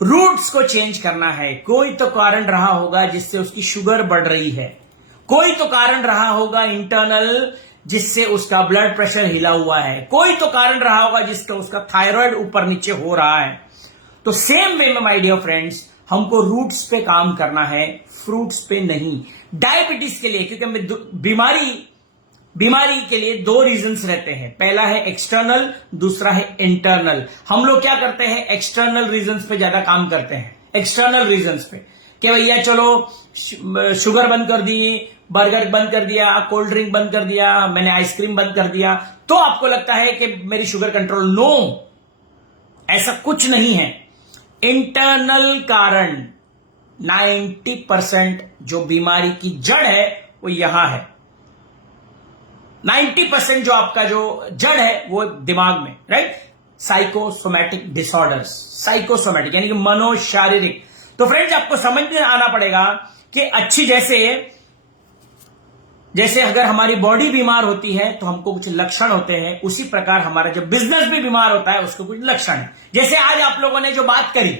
रूट्स को चेंज करना है। कोई तो कारण रहा होगा जिससे उसकी शुगर बढ़ रही है, कोई तो कारण रहा होगा इंटरनल जिससे उसका ब्लड प्रेशर हिला हुआ है, कोई तो कारण रहा होगा जिसका उसका थायराइड ऊपर नीचे हो रहा है। तो सेम वे में माय डियर फ्रेंड्स, हमको रूट्स पे काम करना है, फ्रूट्स पे नहीं। डायबिटीज के लिए, क्योंकि बीमारी के लिए 2 रीजंस रहते हैं, पहला है एक्सटर्नल, दूसरा है इंटरनल। हम लोग क्या करते हैं, एक्सटर्नल रीजंस पे ज्यादा काम करते हैं, एक्सटर्नल रीजंस पे कि भैया चलो शुगर बंद कर दी, बर्गर बंद कर दिया, कोल्ड ड्रिंक बंद कर दिया, मैंने आइसक्रीम बंद कर दिया, तो आपको लगता है कि मेरी शुगर कंट्रोल। नो, ऐसा कुछ नहीं है। इंटरनल कारण 90% जो बीमारी की जड़ है वो यहां है। 90% जो आपका जो जड़ है वो दिमाग में, राइट। साइकोसोमैटिक डिसऑर्डर्स, साइकोसोमैटिक यानी कि मनोशारीरिक। तो फ्रेंड्स आपको समझ में आना पड़ेगा कि अच्छी जैसे अगर हमारी बॉडी बीमार होती है तो हमको कुछ लक्षण होते हैं, उसी प्रकार हमारा जब बिजनेस भी बीमार होता है उसको कुछ लक्षण है। जैसे आज आप लोगों ने जो बात करी,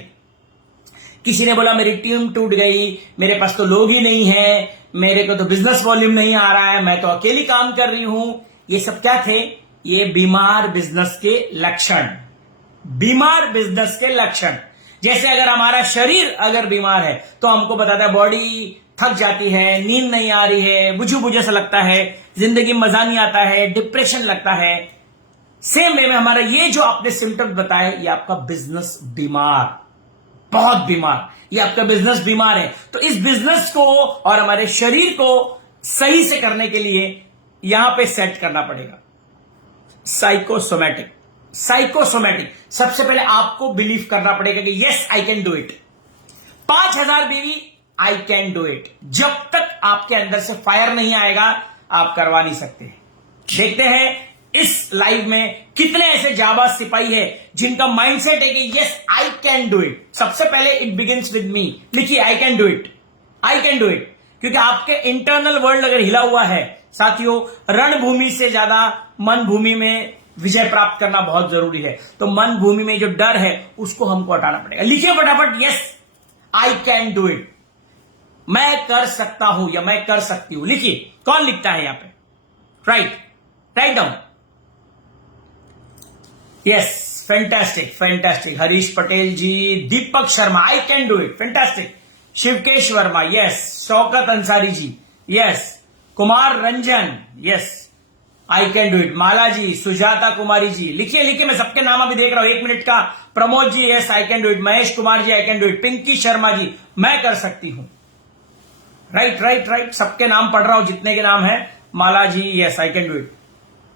किसी ने बोला मेरी टीम टूट गई, मेरे पास तो लोग ही नहीं है, मेरे को तो बिजनेस वॉल्यूम नहीं आ रहा है, मैं तो अकेली काम कर रही हूं। ये सब क्या थे? ये बीमार बिजनेस के लक्षण, बीमार बिजनेस के लक्षण। जैसे अगर हमारा शरीर अगर बीमार है तो हमको बताता है बॉडी थक जाती है, नींद नहीं आ रही है, बुझू बुझे सा लगता है, जिंदगी में मजा नहीं आता है, डिप्रेशन लगता है। सेम वे में हमारा ये जो आपने सिम्टम्स बताए, ये आपका बिजनेस बीमार, बहुत बीमार, ये आपका बिजनेस बीमार है। तो इस बिजनेस को और हमारे शरीर को सही से करने के लिए यहां पे सेट करना पड़ेगा साइकोसोमैटिक। साइकोसोमैटिक सबसे पहले आपको बिलीव करना पड़ेगा कि yes I can do it. 5000 बीवी, आई कैन डू इट। जब तक आपके अंदर से फायर नहीं आएगा आप करवा नहीं सकते। देखते हैं इस लाइव में कितने ऐसे जाबाज सिपाही है जिनका माइंडसेट है कि yes I can do it. सबसे पहले इट बिगिंस विद मी, लिखिए आई can do it, I can do it. क्योंकि आपके इंटरनल वर्ल्ड अगर हिला हुआ है साथियों, रणभूमि से ज्यादा मन भूमि में विजय प्राप्त करना बहुत जरूरी है। तो मन भूमि में जो डर है उसको हमको हटाना पड़ेगा। लिखिए फटाफट yes I can do it, मैं कर सकता हूं या मैं कर सकती हूं। लिखिए कौन लिखता है यहां पे, write down. Yes fantastic fantastic. Harish Patel ji, Deepak Sharma I can do it, fantastic. Shivkesh Verma yes, Shaukat Ansari ji yes, Kumar Ranjan yes I can do it, Mala ji, Sujata Kumari ji, लिखिए लिखिए, मैं सबके नाम अभी देख रहा हूं 1 मिनट का। Pramod ji yes I can do it, Mahesh Kumar ji I can do it, Pinky Sharma ji मैं कर सकती हूं, राइट राइट राइट। सबके नाम पढ़ रहा हूं जितने के नाम है। Mala ji yes I can do it.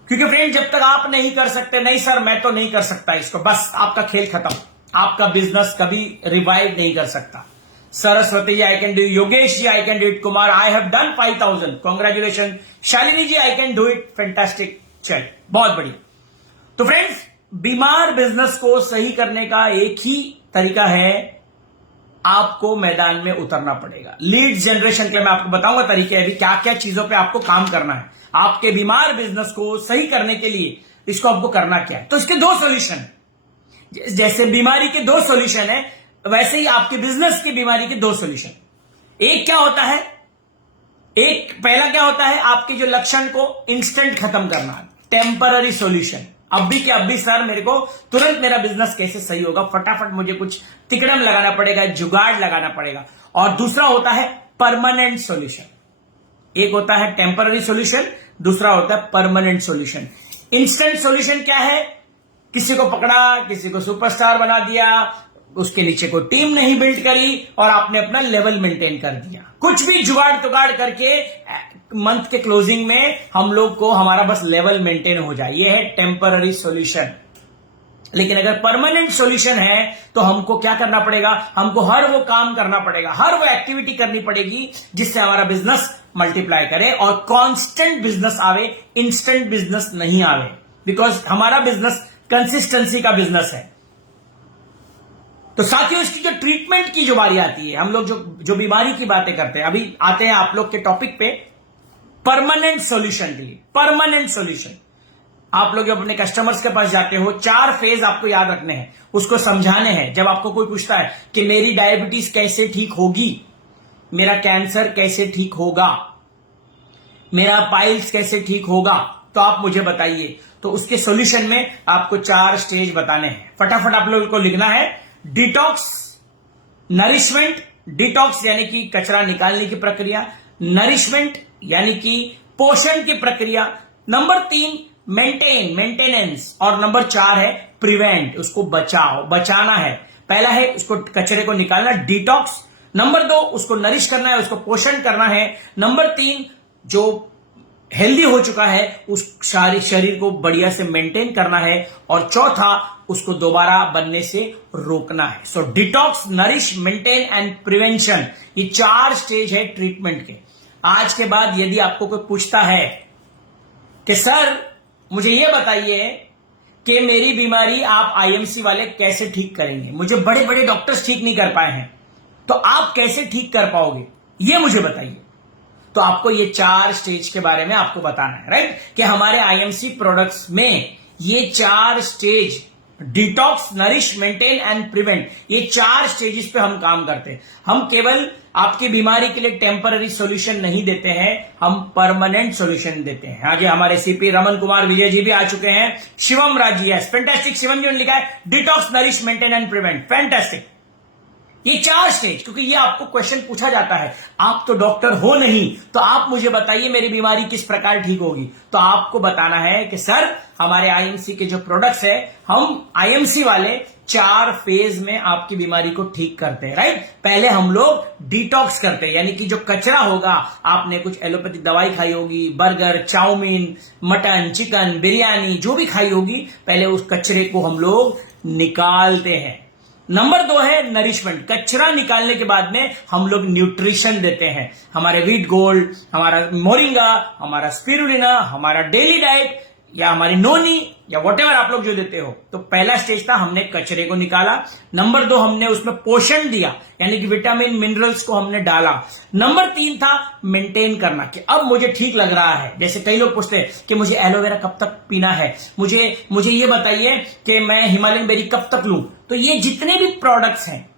क्योंकि फ्रेंड जब तक आप नहीं कर सकते, नहीं सर मैं तो नहीं कर सकता इसको, बस आपका खेल खत्म, आपका बिजनेस कभी रिवाइव नहीं कर सकता। Saraswati ji I can do, Yogesh ji I can do it, Kumar I have done 5000, congratulation. Shalini ji I can do it, fantastic, चल बहुत बढ़िया। तो फ्रेंड्स बीमार बिजनेस को सही करने का एक ही तरीका है, आपको मैदान में उतरना पड़ेगा। लीड जनरेशन के लिए मैं आपको बताऊंगा तरीके अभी क्या क्या चीजों पे आपको काम करना है। आपके बीमार बिजनेस को सही करने के लिए इसको आपको करना क्या है। तो इसके 2 सॉल्यूशन, जैसे बीमारी के 2 सॉल्यूशन है वैसे ही आपके बिजनेस की बीमारी के 2 सॉल्यूशन। एक क्या होता है, एक पहला क्या होता है, आपके जो लक्षण को इंस्टेंट खत्म करना, टेम्पररी सॉल्यूशन। अभी के अभी सर मेरे को तुरंत मेरा बिजनेस कैसे सही होगा, फटाफट मुझे कुछ तिकड़म लगाना पड़ेगा, जुगाड़ लगाना पड़ेगा। और दूसरा होता है परमानेंट सॉल्यूशन। एक होता है टेम्पररी सॉल्यूशन, दूसरा होता है परमानेंट सॉल्यूशन। इंस्टेंट सॉल्यूशन क्या है, किसी को पकड़ा, किसी को सुपरस्टार बना दिया, उसके नीचे कोई टीम नहीं बिल्ड करी और आपने अपना लेवल मेंटेन कर दिया। कुछ भी जुगाड़ तुगाड़ करके मंथ के क्लोजिंग में हम लोग को हमारा बस लेवल मेंटेन हो जाए, ये है टेम्पररी सॉल्यूशन। लेकिन अगर परमानेंट सॉल्यूशन है तो हमको क्या करना पड़ेगा, हमको हर वो काम करना पड़ेगा, हर वो एक्टिविटी करनी पड़ेगी जिससे हमारा बिजनेस मल्टीप्लाई करे और कांस्टेंट बिजनेस आवे, इंस्टेंट बिजनेस नहीं आवे। बिकॉज हमारा बिजनेस कंसिस्टेंसी का बिजनेस है। तो साथियों इसकी जो ट्रीटमेंट की जो बारी आती है, हम लोग जो बीमारी की बातें करते हैं, अभी आते हैं आप लोग के टॉपिक पे परमानेंट सॉल्यूशन के लिए। परमानेंट सॉल्यूशन, आप लोग जब अपने कस्टमर्स के पास जाते हो 4 फेज आपको याद रखने हैं, उसको समझाने हैं। जब आपको कोई पूछता है कि मेरी डायबिटीज कैसे ठीक होगी, मेरा कैंसर कैसे ठीक होगा, मेरा पाइल्स कैसे ठीक होगा, तो आप मुझे बताइए। तो उसके सॉल्यूशन में आपको 4 स्टेज बताने हैं। फटाफट आप लोगों को लिखना है, डिटॉक्स, नरिशमेंट, डिटॉक्स यानी कि कचरा निकालने की प्रक्रिया, नरिशमेंट यानी कि पोषण की प्रक्रिया, नंबर 3 मेंटेन, मेंटेनेंस, और नंबर 4 है प्रिवेंट, उसको बचाओ, बचाना है। पहला है उसको कचरे को निकालना, डिटॉक्स। नंबर 2 उसको नरिश करना है, उसको पोषण करना है। नंबर 3 जो हेल्दी हो चुका है उस शरीर को बढ़िया से मेंटेन करना है। और चौथा उसको दोबारा बनने से रोकना है। So detox, nourish, maintain and prevention, ये 4 स्टेज है ट्रीटमेंट के। आज के बाद यदि आपको कोई पूछता है कि सर मुझे ये बताइए कि मेरी बीमारी आप आईएमसी वाले कैसे ठीक करेंगे, मुझे बड़े बड़े डॉक्टर्स ठीक नहीं कर पाए हैं, तो आप कैसे ठीक कर पाओगे, ये मुझे बताइए। तो आपको ये 4 स्टेज के बारे में आपको बताना है, राइट, कि हमारे आईएमसी प्रोडक्ट्स में ये 4 stage, detox, nourish, maintain and prevent, ये 4 स्टेजेस पे हम काम करते हैं। हम केवल आपकी बीमारी के लिए टेम्पररी सॉल्यूशन नहीं देते हैं, हम परमानेंट सॉल्यूशन देते हैं। आगे हमारे सीपी रमन कुमार विजय जी भी आ चुके हैं, शिवम राज जी, यस फैंटास्टिक, शिवम जी ने लिखा है detox, nourish, maintain and prevent, fantastic. ये 4 स्टेज, क्योंकि ये आपको क्वेश्चन पूछा जाता है, आप तो डॉक्टर हो नहीं, तो आप मुझे बताइए मेरी बीमारी किस प्रकार ठीक होगी। तो आपको बताना है कि सर हमारे आईएमसी के जो प्रोडक्ट्स है, हम आईएमसी वाले 4 फेज में आपकी बीमारी को ठीक करते हैं, राइट। पहले हम लोग डिटॉक्स करते हैं, यानी कि जो कचरा होगा, आपने कुछ एलोपैथिक दवाई खाई होगी, burger, chowmein, mutton, chicken, biryani जो भी खाई होगी, पहले उस कचरे को हम लोग निकालते हैं। नंबर 2 है नरिशमेंट। कचरा निकालने के बाद में हम लोग न्यूट्रिशन देते हैं। हमारे व्हीट गोल्ड, हमारा मोरिंगा, हमारा स्पिरुलिना, हमारा डेली डाइट या हमारी नोनी या व्हाटएवर आप लोग जो देते हो। तो पहला स्टेज था, हमने कचरे को निकाला। नंबर 2 हमने उसमें पोषण दिया, यानी कि विटामिन मिनरल्स को हमने डाला। नंबर 3 था मेंटेन करना, कि अब मुझे ठीक लग रहा है। जैसे कई लोग पूछते हैं कि मुझे एलोवेरा कब तक पीना है, मुझे ये बताइए कि मैं हिमालयन बेरी कब तक लूं। तो ये जितने भी प्रोडक्ट्स हैं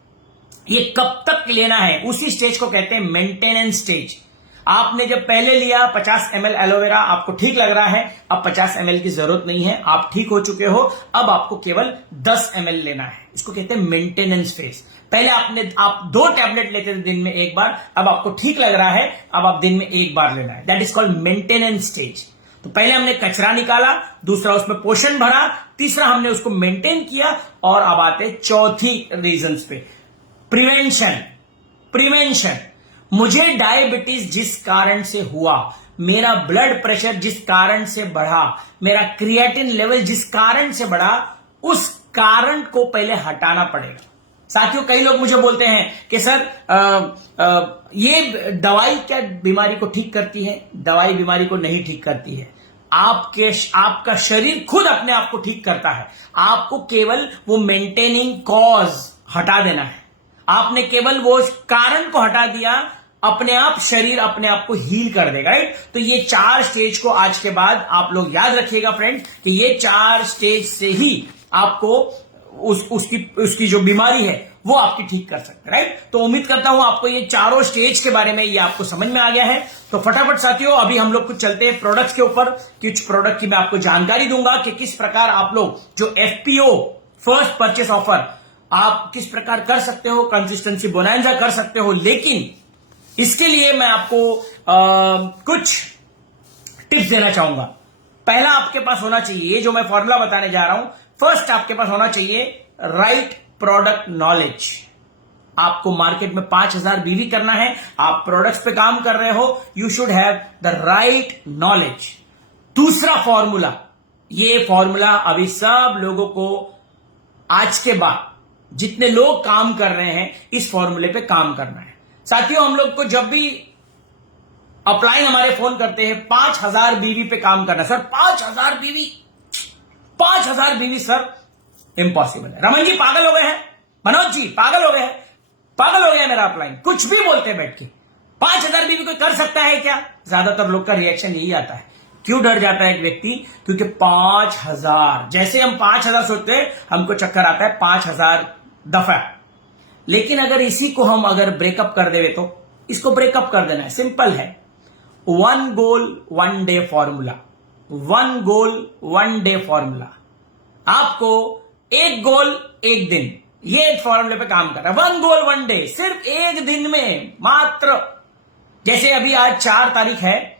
ये कब तक लेना है, उसी स्टेज को कहते हैं मेंटेनेंस स्टेज। आपने जब पहले लिया 50 ml एलोवेरा, आपको ठीक लग रहा है, अब 50 ml की जरूरत नहीं है, आप ठीक हो चुके हो, अब आपको केवल 10 ml लेना है। इसको कहते हैं मेंटेनेंस फेज। पहले आप 2 टैबलेट लेते थे दिन में एक बार, अब आपको ठीक लग रहा है, अब आप दिन में एक बार लेना है। That is called maintenance stage. तो पहले हमने कचरा निकाला, दूसरा उसमें पोषण भरा, तीसरा हमने उसको मेंटेन किया, और अब आते चौथी रीजंस पे, प्रिवेंशन। मुझे डायबिटीज जिस कारण से हुआ, मेरा ब्लड प्रेशर जिस कारण से बढ़ा, मेरा क्रिएटिन लेवल जिस कारण से बढ़ा, उस कारण को पहले हटाना पड़ेगा। साथियों, कई लोग मुझे बोलते हैं कि सर ये दवाई क्या बीमारी को ठीक करती है? दवाई बीमारी को नहीं ठीक करती है। आपका शरीर खुद अपने आप को ठीक करता है। आपको केवल वो मेंटेनिंग कॉज हटा देना है। आपने केवल वो कारण को हटा दिया, अपने आप शरीर अपने आप को हील कर देगा, राइट? तो ये 4 स्टेज को आज के बाद आप लोग याद रखिएगा फ्रेंड्स, कि ये 4 स्टेज से ही आपको उसकी जो बीमारी है वो आपकी ठीक कर सकते हैं, राइट? तो उम्मीद करता हूं आपको ये चारों स्टेज के बारे में ये आपको समझ में आ गया है। तो फटाफट साथियों, अभी हम लोग कुछ चलते हैं प्रोडक्ट्स के ऊपर। कुछ प्रोडक्ट की मैं आपको जानकारी दूंगा कि किस प्रकार आप लोग जो FPO फर्स्ट परचेस ऑफर आप किस प्रकार कर सकते हो, कंसिस्टेंसी बोनांजा कर सकते हो। लेकिन इसके लिए मैं आपको कुछ टिप्स देना चाहूंगा। पहला आपके पास होना चाहिए, ये जो मैं फॉर्मूला बताने जा रहा हूं, फर्स्ट आपके पास होना चाहिए राइट प्रोडक्ट नॉलेज। आपको मार्केट में 5000 बीवी करना है, आप प्रोडक्ट्स पे काम कर रहे हो, you should have the right knowledge. दूसरा फॉर्मूला, ये फॉर्मूला अभी सब लोगों को आज के बाद जितने लोग काम कर रहे हैं इस फॉर्मूले पे काम करना है। साथियों, हम लोग को जब भी अपलाइन हमारे फोन करते हैं 5000 बीवी पे काम करना। सर 5000 बीवी सर इंपॉसिबल है। रमन जी पागल हो गए हैं, मनोज जी पागल हो गए हैं, पागल हो गया मेरा अपलाइन, कुछ भी बोलते हैं बैठ के। 5000 बीवी कोई कर सकता है क्या? ज्यादातर लोग का रिएक्शन यही आता है। क्यों डर जाता है एक व्यक्ति? क्योंकि 5000, जैसे हम 5000 सोचते हैं हमको चक्कर आता है 5000 दफा। लेकिन अगर इसी को हम अगर ब्रेकअप कर देवे तो इसको ब्रेकअप कर देना है, सिंपल है। 1 गोल 1 डे फॉर्मूला, 1 गोल 1 डे फॉर्मूला। आपको 1 गोल 1 दिन, ये फॉर्मूले पे काम कर रहा है। 1 गोल 1 डे, सिर्फ 1 दिन में मात्र। जैसे अभी आज 4 तारीख है,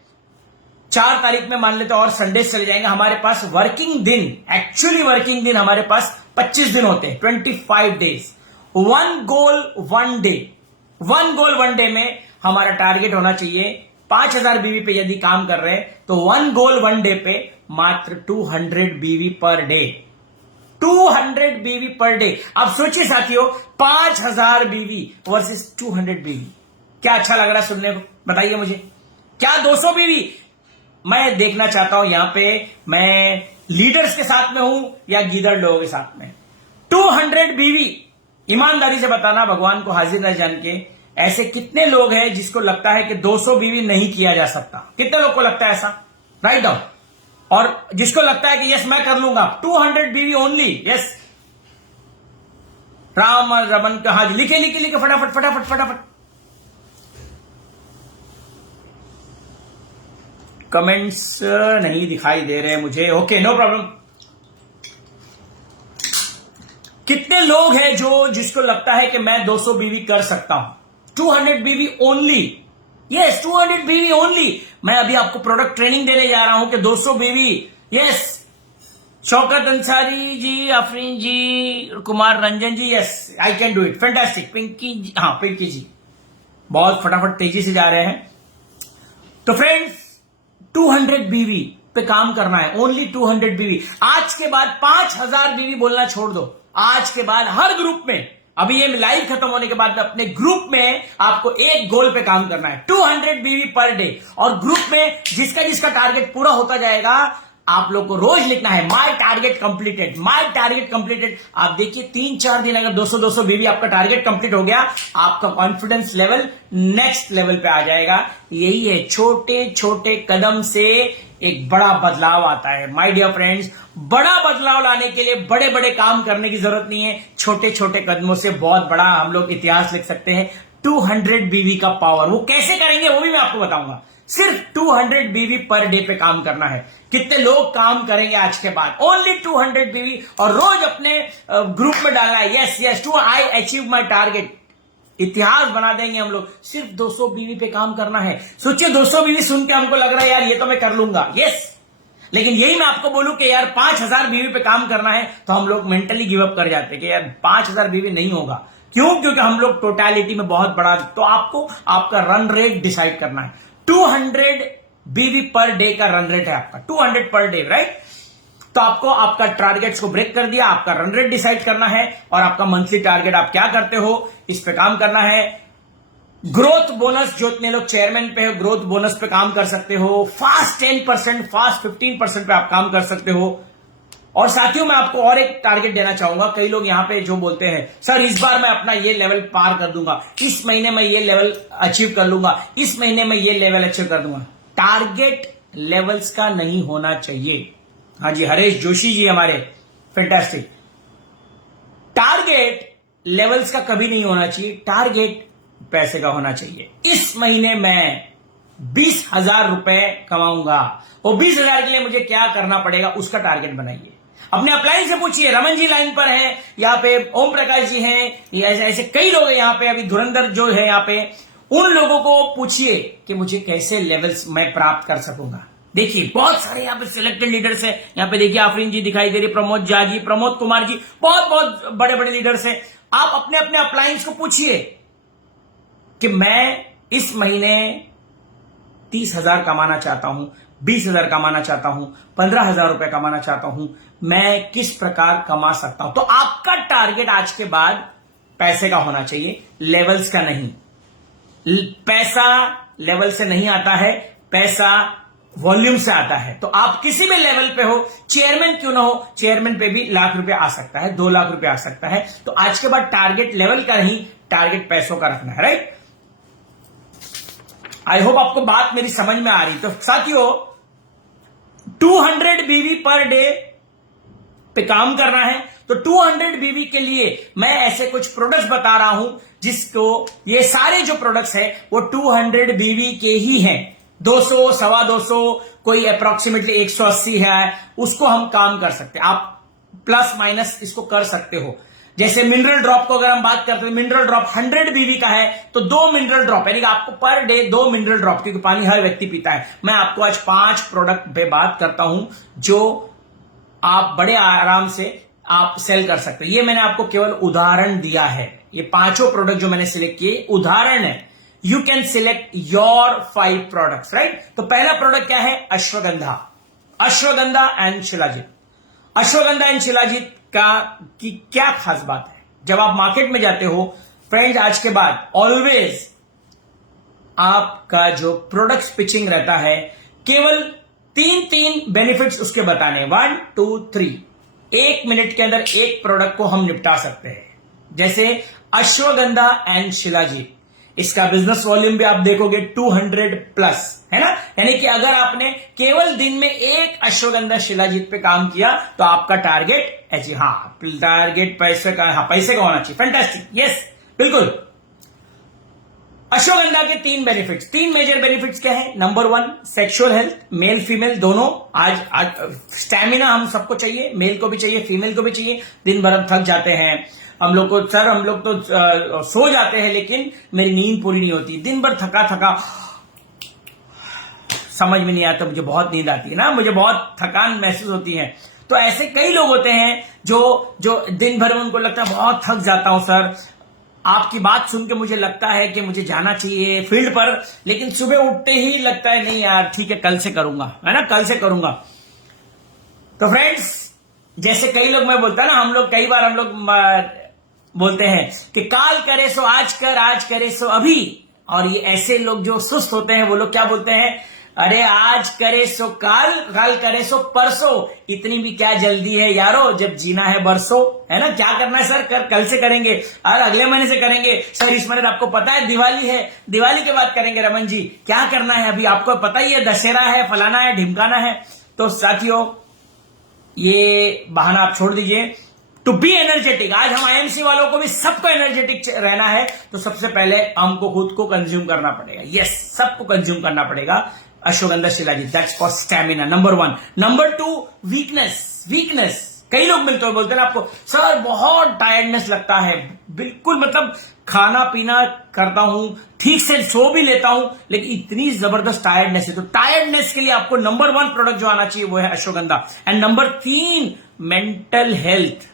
4 तारीख में मान लेते और संडे चले जाएंगे, हमारे पास वर्किंग दिन, एक्चुअली वर्किंग दिन हमारे पास 25 दिन होते हैं, 25 डेज। 1 गोल 1 डे, 1 गोल 1 डे में हमारा टारगेट होना चाहिए 5000 बीवी पे यदि काम कर रहे हैं तो 1 गोल 1 डे पे मात्र 200 बीवी पर डे, 200 बीवी पर डे। अब सोचिए साथियों, 5000 बीवी वर्सेस 200 बीवी, क्या अच्छा लग रहा है सुनने को? बताइए मुझे, क्या 200 बीवी? मैं देखना चाहता हूं यहां पे मैं लीडर्स के साथ में हूं या गीदड़ लोगों के साथ में। 200 बीवी, ईमानदारी से बताना, भगवान को हाजिर न जान के, ऐसे कितने लोग हैं जिसको लगता है कि 200 बीवी नहीं किया जा सकता? कितने लोग को लगता है ऐसा? Write down. और जिसको लगता है कि यस मैं कर लूंगा, 200 बीवी ओनली, यस। राम रमन का, हाँ, लिखे लिखे लिखे फटाफट फटाफट फटाफट। कमेंट्स नहीं दिखाई दे रहे मुझे, ओके नो प्रॉब्लम। कितने लोग हैं जिसको लगता है कि मैं 200 बीवी कर सकता हूं? 200 बीवी ओनली, यस, 200 बीवी ओनली। मैं अभी आपको प्रोडक्ट ट्रेनिंग देने जा रहा हूं कि 200 BV, yes. Shaukat Ansari ji, Afreen ji, Kumar Ranjan ji, yes, I can do it, fantastic. Pinky ji, हाँ पिंकी जी बहुत फटाफट तेजी से जा रहे हैं। तो फ्रेंड्स, 200 बीवी पे काम करना है, ओनली 200 बीवी। आज के बाद 5000 बीवी बोलना छोड़ दो। आज के बाद हर ग्रुप में, अभी ये लाइव खत्म होने के बाद अपने ग्रुप में आपको एक गोल पे काम करना है, 200 बीवी पर डे। और ग्रुप में जिसका जिसका टारगेट पूरा होता जाएगा, आप लोग को रोज लिखना है my target completed, my target completed. आप देखिए 3-4 दिन अगर 200-200 बीवी आपका टारगेट कंप्लीट हो गया, आपका कॉन्फिडेंस लेवल नेक्स्ट लेवल पे आ जाएगा। यही है, छोटे छोटे कदम से एक बड़ा बदलाव आता है। माय डियर फ्रेंड्स, बड़ा बदलाव लाने के लिए बड़े बड़े काम करने की जरूरत नहीं है, छोटे छोटे कदमों से बहुत बड़ा हम लोग इतिहास लिख सकते हैं। 200 बीवी का पावर, वो कैसे करेंगे वो भी मैं आपको बताऊंगा। सिर्फ 200 बीवी पर डे पे काम करना है। कितने लोग काम करेंगे आज के बाद? ओनली 200 बीवी, और रोज अपने ग्रुप में डालना है yes yes to I achieve my target. इतिहास बना देंगे हम लोग। सिर्फ 200 बीवी पे काम करना है। सोचिए 200 बीवी सुन के हमको लग रहा है यार ये तो मैं कर लूंगा, यस, लेकिन यही मैं आपको बोलूं कि यार 5000 बीवी पे काम करना है, तो हम लोग मेंटली गिव अप कर जाते हैं कि यार 5000 बीवी नहीं होगा। क्यों? क्योंकि हम लोग टोटलिटी में बहुत बड़ा, तो आपको आपका रन रेट डिसाइड करना है। 200 बीवी पर डे का रन रेट है आपका, 200 पर डे, राइट? तो आपको आपका टारगेट्स को ब्रेक कर दिया, आपका रन रेट डिसाइड करना है, और आपका मंथली टारगेट आप क्या करते हो इस पे काम करना है। ग्रोथ बोनस, जो इतने लोग चेयरमैन पे हो, ग्रोथ बोनस पे काम कर सकते हो। फास्ट 10%, फास्ट 15% पे आप काम कर सकते हो। और साथियों, मैं आपको और एक टारगेट देना चाहूंगा। कई लोग यहां पे जो बोलते हैं सर इस बार मैं अपना ये लेवल पार कर दूंगा, इस महीने में ये लेवल अचीव कर लूंगा, इस महीने में ये लेवल अचीव कर दूंगा। टारगेट लेवल्स का नहीं होना चाहिए। हाँ जी, हरेश जोशी जी हमारे, फैंटास्टिक। टारगेट लेवल्स का कभी नहीं होना चाहिए, टारगेट पैसे का होना चाहिए। इस महीने मैं 20,000 रुपए कमाऊंगा, और 20,000 के लिए मुझे क्या करना पड़ेगा उसका टारगेट बनाइए। अपने अपलाइन से पूछिए, रमन जी लाइन पर है, यहाँ पे ओम प्रकाश जी हैं, ऐसे ऐसे कई लोग हैं यहाँ पे, अभी धुरंधर जो है यहाँ पे, उन लोगों को पूछिए कि मुझे कैसे लेवल्स मैं प्राप्त कर सकूंगा। देखिए बहुत सारे यहाँ पे सिलेक्टेड लीडर्स हैं, यहाँ पे देखिए आफरीन जी दिखाई दे रही, प्रमोद झा जी, प्रमोद कुमार जी, बहुत बहुत बड़े बड़े लीडर्स हैं। आप अपने अपने अपलाइंस को पूछिए कि मैं इस महीने 30,000 कमाना चाहता हूं, 20,000 कमाना चाहता हूं, 15,000 रुपए कमाना चाहता हूं, मैं किस प्रकार कमा सकता हूं। तो आपका टारगेट आज के बाद पैसे का होना चाहिए, लेवल्स का नहीं। पैसा लेवल से नहीं आता है, पैसा वॉल्यूम से आता है। तो आप किसी भी लेवल पे हो, चेयरमैन क्यों ना हो, चेयरमैन पे भी लाख रुपए आ सकता है, 2 लाख रुपए आ सकता है। तो आज के बाद टारगेट लेवल का नहीं, टारगेट पैसों का रखना है, राइट? आई होप आपको बात मेरी समझ में आ रही। तो साथियों 200 बीवी पर डे पे काम करना है, तो 200 बीवी के लिए मैं ऐसे कुछ प्रोडक्ट्स बता रहा हूं, जिसको ये सारे जो प्रोडक्ट्स है वो 200 बीवी के ही हैं। 200, 225, कोई अप्रोक्सीमेटली 180 है, उसको हम काम कर सकते हैं। आप प्लस माइनस इसको कर सकते हो। जैसे मिनरल ड्रॉप को अगर हम बात करते हैं, मिनरल ड्रॉप 100 बीवी का है, तो 2 मिनरल ड्रॉप, यानी कि आपको पर डे 2 मिनरल ड्रॉप, क्योंकि पानी हर व्यक्ति पीता है। मैं आपको आज 5 प्रोडक्ट पे बात करता हूं जो आप बड़े आराम से आप सेल कर सकते हैं। ये मैंने आपको केवल उदाहरण दिया है। ये 5 प्रोडक्ट जो मैंने सिलेक्ट किए उदाहरण है। You can select your 5 products, right? तो पहला प्रोडक्ट क्या है? अश्वगंधा, अश्वगंधा एंड शिलाजीत। अश्वगंधा एंड शिलाजीत की क्या खास बात है? जब आप मार्केट में जाते हो फ्रेंड्स, आज के बाद ऑलवेज आपका जो प्रोडक्ट पिचिंग रहता है, केवल 3 बेनिफिट्स उसके बताने, 1 2 3। 1 मिनट के अंदर एक प्रोडक्ट को हम निपटा सकते हैं। जैसे अश्वगंधा एंड शिलाजीत, इसका बिजनेस वॉल्यूम भी आप देखोगे 200 प्लस है ना। यानी कि अगर आपने केवल दिन में एक अश्वगंधा शिलाजीत पे काम किया तो आपका टारगेट टारगेट पैसे का, पैसे का होना चाहिए। फैंटास्टिक, यस, बिल्कुल। अश्वगंधा के 3 बेनिफिट्स, 3 मेजर बेनिफिट्स क्या है? Number 1 sexual health, male female दोनों। आज स्टैमिना हम सबको चाहिए, मेल को भी चाहिए, फीमेल को भी चाहिए। दिन भर हम थक जाते हैं, हम लोग को सर, हम लोग तो सो जाते हैं लेकिन मेरी नींद पूरी नहीं होती। दिन भर थका थका, समझ में नहीं आता, मुझे बहुत नींद आती है ना, मुझे बहुत थकान महसूस होती है। तो ऐसे कई लोग होते हैं जो दिन भर में उनको लगता है बहुत थक जाता हूं सर। आपकी बात सुन के मुझे लगता है कि मुझे जाना चाहिए फील्ड पर, लेकिन सुबह उठते ही लगता है नहीं यार ठीक है कल से करूंगा, है ना, कल से करूंगा। तो फ्रेंड्स जैसे कई लोग, मैं बोलता ना, कई बार हम लोग बोलते हैं कि काल करे सो आज कर, आज करे सो अभी। और ये ऐसे लोग जो सुस्त होते हैं वो लोग क्या बोलते हैं, अरे आज करे सो काल, काल करे सो परसों, इतनी भी क्या जल्दी है यारो, जब जीना है बरसों, है ना। क्या करना है सर, कल से करेंगे और अगले महीने से करेंगे सर, इस महीने आपको पता है दिवाली है, दिवाली के बाद करेंगे रमन जी, क्या करना है अभी आपको पता ही है, दशहरा है, फलाना है, ढिमकाना है। तो साथियों ये बहाना आप छोड़ दीजिए। टू बी एनर्जेटिक, आज हम आईएमसी वालों को भी सबको एनर्जेटिक रहना है, तो सबसे पहले हमको खुद को कंज्यूम करना पड़ेगा। यस, सबको कंज्यूम करना पड़ेगा ashwagandha shilajit, that's for stamina, number 1। Number 2, weakness. कई लोग मिलते हैं, बोलते हैं आपको सर बहुत टायर्डनेस लगता है, बिल्कुल मतलब खाना पीना करता हूं, ठीक से सो भी लेता हूं, लेकिन इतनी जबरदस्त टायर्डनेस है। तो टायर्डनेस के लिए आपको नंबर 1 प्रोडक्ट जो आना चाहिए वो है ashwagandha. And number 3, mental health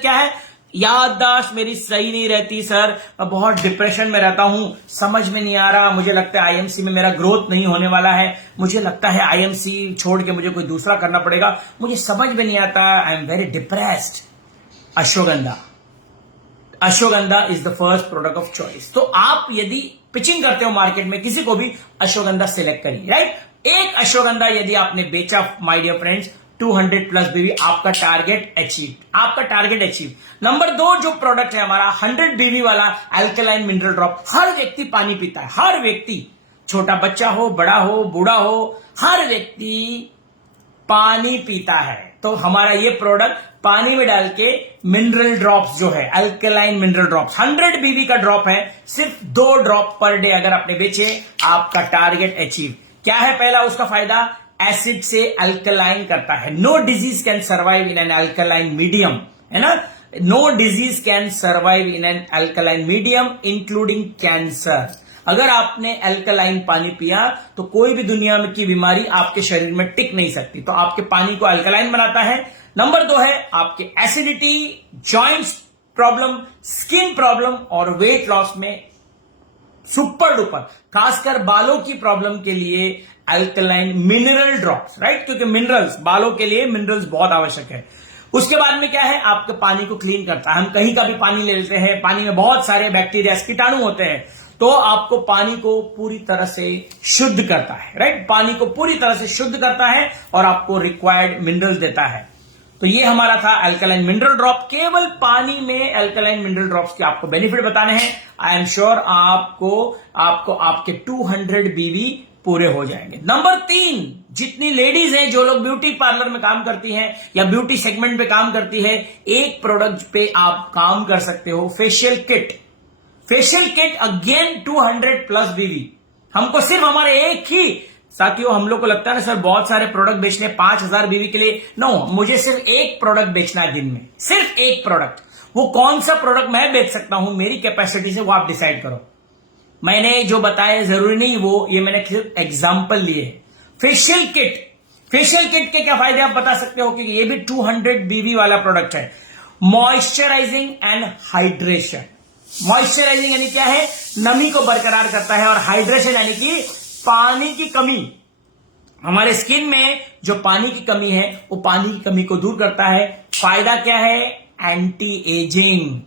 क्या है, याददाश्त मेरी सही नहीं रहती सर, मैं बहुत डिप्रेशन में रहता हूं, समझ में नहीं आ रहा, मुझे लगता है आईएमसी में मेरा ग्रोथ नहीं होने वाला है, मुझे लगता है आईएमसी छोड़ के मुझे कोई दूसरा करना पड़ेगा, मुझे समझ में नहीं आता, I am very depressed. Ashwagandha is the first product of choice. तो आप यदि पिचिंग करते हो मार्केट में किसी को भी, अश्वगंधा सिलेक्ट करिए, राइट। एक अश्वगंधा यदि आपने बेचा माय डियर फ्रेंड्स, 200+ बीवी, आपका टारगेट अचीव। नंबर 2 जो प्रोडक्ट है हमारा 100 बीवी वाला अल्कलाइन मिनरल ड्रॉप। हर व्यक्ति पानी पीता है, हर व्यक्ति, छोटा बच्चा हो, बड़ा हो, बूढ़ा हो, हर व्यक्ति पानी पीता है। तो हमारा ये प्रोडक्ट पानी में डाल के मिनरल ड्रॉप्स जो है, अल्कलाइन मिनरल ड्रॉप्स, 100 बीवी का ड्रॉप है, सिर्फ 2 ड्रॉप पर डे अगर आपने बेचे, आपका टारगेट अचीव। क्या है पहला उसका फायदा, एसिड से अल्कलाइन करता है। No disease can survive in an alkaline medium, है ना। No disease can survive in an alkaline medium including cancer. अगर आपने अल्कलाइन पानी पिया तो कोई भी दुनिया में की बीमारी आपके शरीर में टिक नहीं सकती। तो आपके पानी को अल्कलाइन बनाता है। नंबर 2 है आपके acidity, joints problem, skin problem और वेट लॉस में सुपर डुपर, खासकर बालों की प्रॉब्लम के लिए अल्कलाइन मिनरल ड्रॉप्स, राइट, क्योंकि मिनरल्स, बालों के लिए मिनरल्स बहुत आवश्यक है। उसके बाद में क्या है, आपके पानी को क्लीन करता है। हम कहीं का भी पानी ले लेते हैं, पानी में बहुत सारे बैक्टीरिया, कीटाणु होते हैं, तो आपको पानी को पूरी तरह से शुद्ध करता है, राइट, पानी को पूरी तरह से शुद्ध करता है और आपको रिक्वायर्ड मिनरल देता है। तो ये हमारा था अल्कलाइन मिनरल ड्रॉप। केवल पानी में अल्कलाइन मिनरल ड्रॉप्स के आपको बेनिफिट बताने हैं। आई एम श्योर आपको आपके 200 बीवी पूरे हो जाएंगे। नंबर 3, जितनी लेडीज हैं जो लोग ब्यूटी पार्लर में काम करती हैं या ब्यूटी सेगमेंट पे काम करती है, एक प्रोडक्ट पे आप काम कर सकते हो, फेशियल किट अगेन 200+ बीवी। हमको सिर्फ हमारे एक ही साथियों, हम लोग को लगता है ना सर बहुत सारे प्रोडक्ट बेचने 5000 बीवी के लिए, नो, मुझे सिर्फ एक प्रोडक्ट बेचना है दिन में, सिर्फ एक प्रोडक्ट। वो कौन सा प्रोडक्ट मैं बेच सकता हूं मेरी कैपेसिटी से, वो आप डिसाइड करो। मैंने जो बताया जरूरी नहीं वो, ये मैंने सिर्फ एग्जांपल लिए। फेशियल किट के क्या फायदे आप बता सकते हो, क्योंकि ये भी 200 बीवी वाला प्रोडक्ट है। Moisturising and hydration. मॉइस्चराइजिंग यानी क्या है, नमी को बरकरार करता है, और हाइड्रेशन यानी कि पानी की कमी, हमारे स्किन में जो पानी की कमी है वो पानी की कमी को दूर करता है। फायदा क्या है, एंटी एजिंग।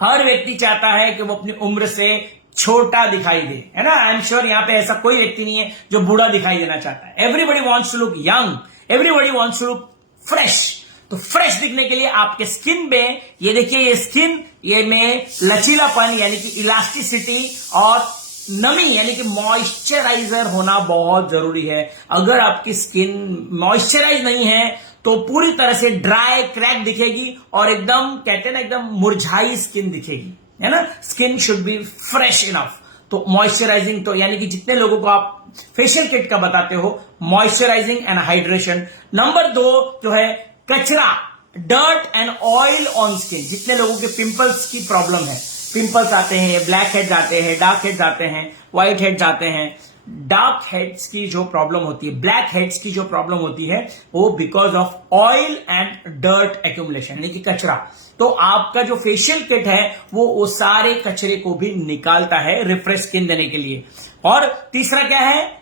हर व्यक्ति चाहता है कि वो अपनी उम्र से छोटा दिखाई दे, है ना। आई एम श्योर यहां पे ऐसा कोई व्यक्ति नहीं है जो बूढ़ा दिखाई देना चाहता है। Everybody wants to look young, everybody wants to look fresh. तो फ्रेश दिखने के लिए आपके स्किन में, ये देखिए, ये स्किन, ये में लचीलापन यानी कि इलास्टिसिटी और नमी यानी कि मॉइस्चराइजर होना बहुत जरूरी है। अगर आपकी स्किन मॉइस्चराइज नहीं है तो पूरी तरह से ड्राई, क्रैक दिखेगी और एकदम, कहते हैं ना, एकदम मुरझाई स्किन दिखेगी, है ना। Skin should be fresh enough. तो मॉइस्चराइजिंग, तो यानी कि जितने लोगों को आप फेशियल किट का बताते हो, मॉइस्चराइजिंग एंड हाइड्रेशन। नंबर 2 जो है कचरा, dirt and oil on skin. जितने लोगों के पिंपल्स की प्रॉब्लम है, पिंपल्स आते हैं, ब्लैक हेड्स आते हैं, डार्क हेड्स आते हैं, व्हाइट हेड्स आते हैं। डार्क हेड्स की जो प्रॉब्लम होती है, ब्लैक हेड्स की जो प्रॉब्लम होती है, वो because of oil and dirt accumulation यानी कि कचरा। तो आपका जो फेशियल किट है वो सारे कचरे को भी निकालता है, रिफ्रेश स्किन देने के लिए। और तीसरा क्या है,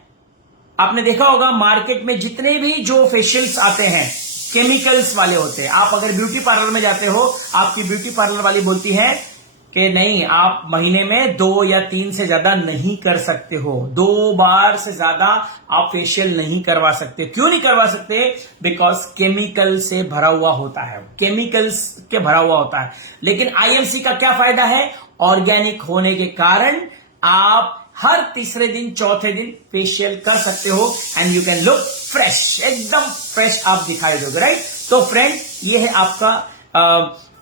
आपने देखा होगा मार्केट में जितने भी जो फेशियल्स आते हैं केमिकल्स वाले होते हैं। आप अगर ब्यूटी पार्लर में जाते हो, आपकी ब्यूटी पार्लर वाली बोलती है कि नहीं, आप महीने में 2 या 3 से ज्यादा नहीं कर सकते हो, 2 बार से ज्यादा आप फेशियल नहीं करवा सकते। क्यों नहीं करवा सकते? बिकॉज केमिकल से भरा हुआ होता है, केमिकल्स के भरा हुआ होता है। लेकिन आईएमसी का क्या फायदा है? ऑर्गेनिक होने के कारण आप हर तीसरे दिन चौथे दिन फेशियल कर सकते हो and you can look fresh, एकदम फ्रेश आप दिखाई दोगे, राइट? तो फ्रेंड, ये है आपका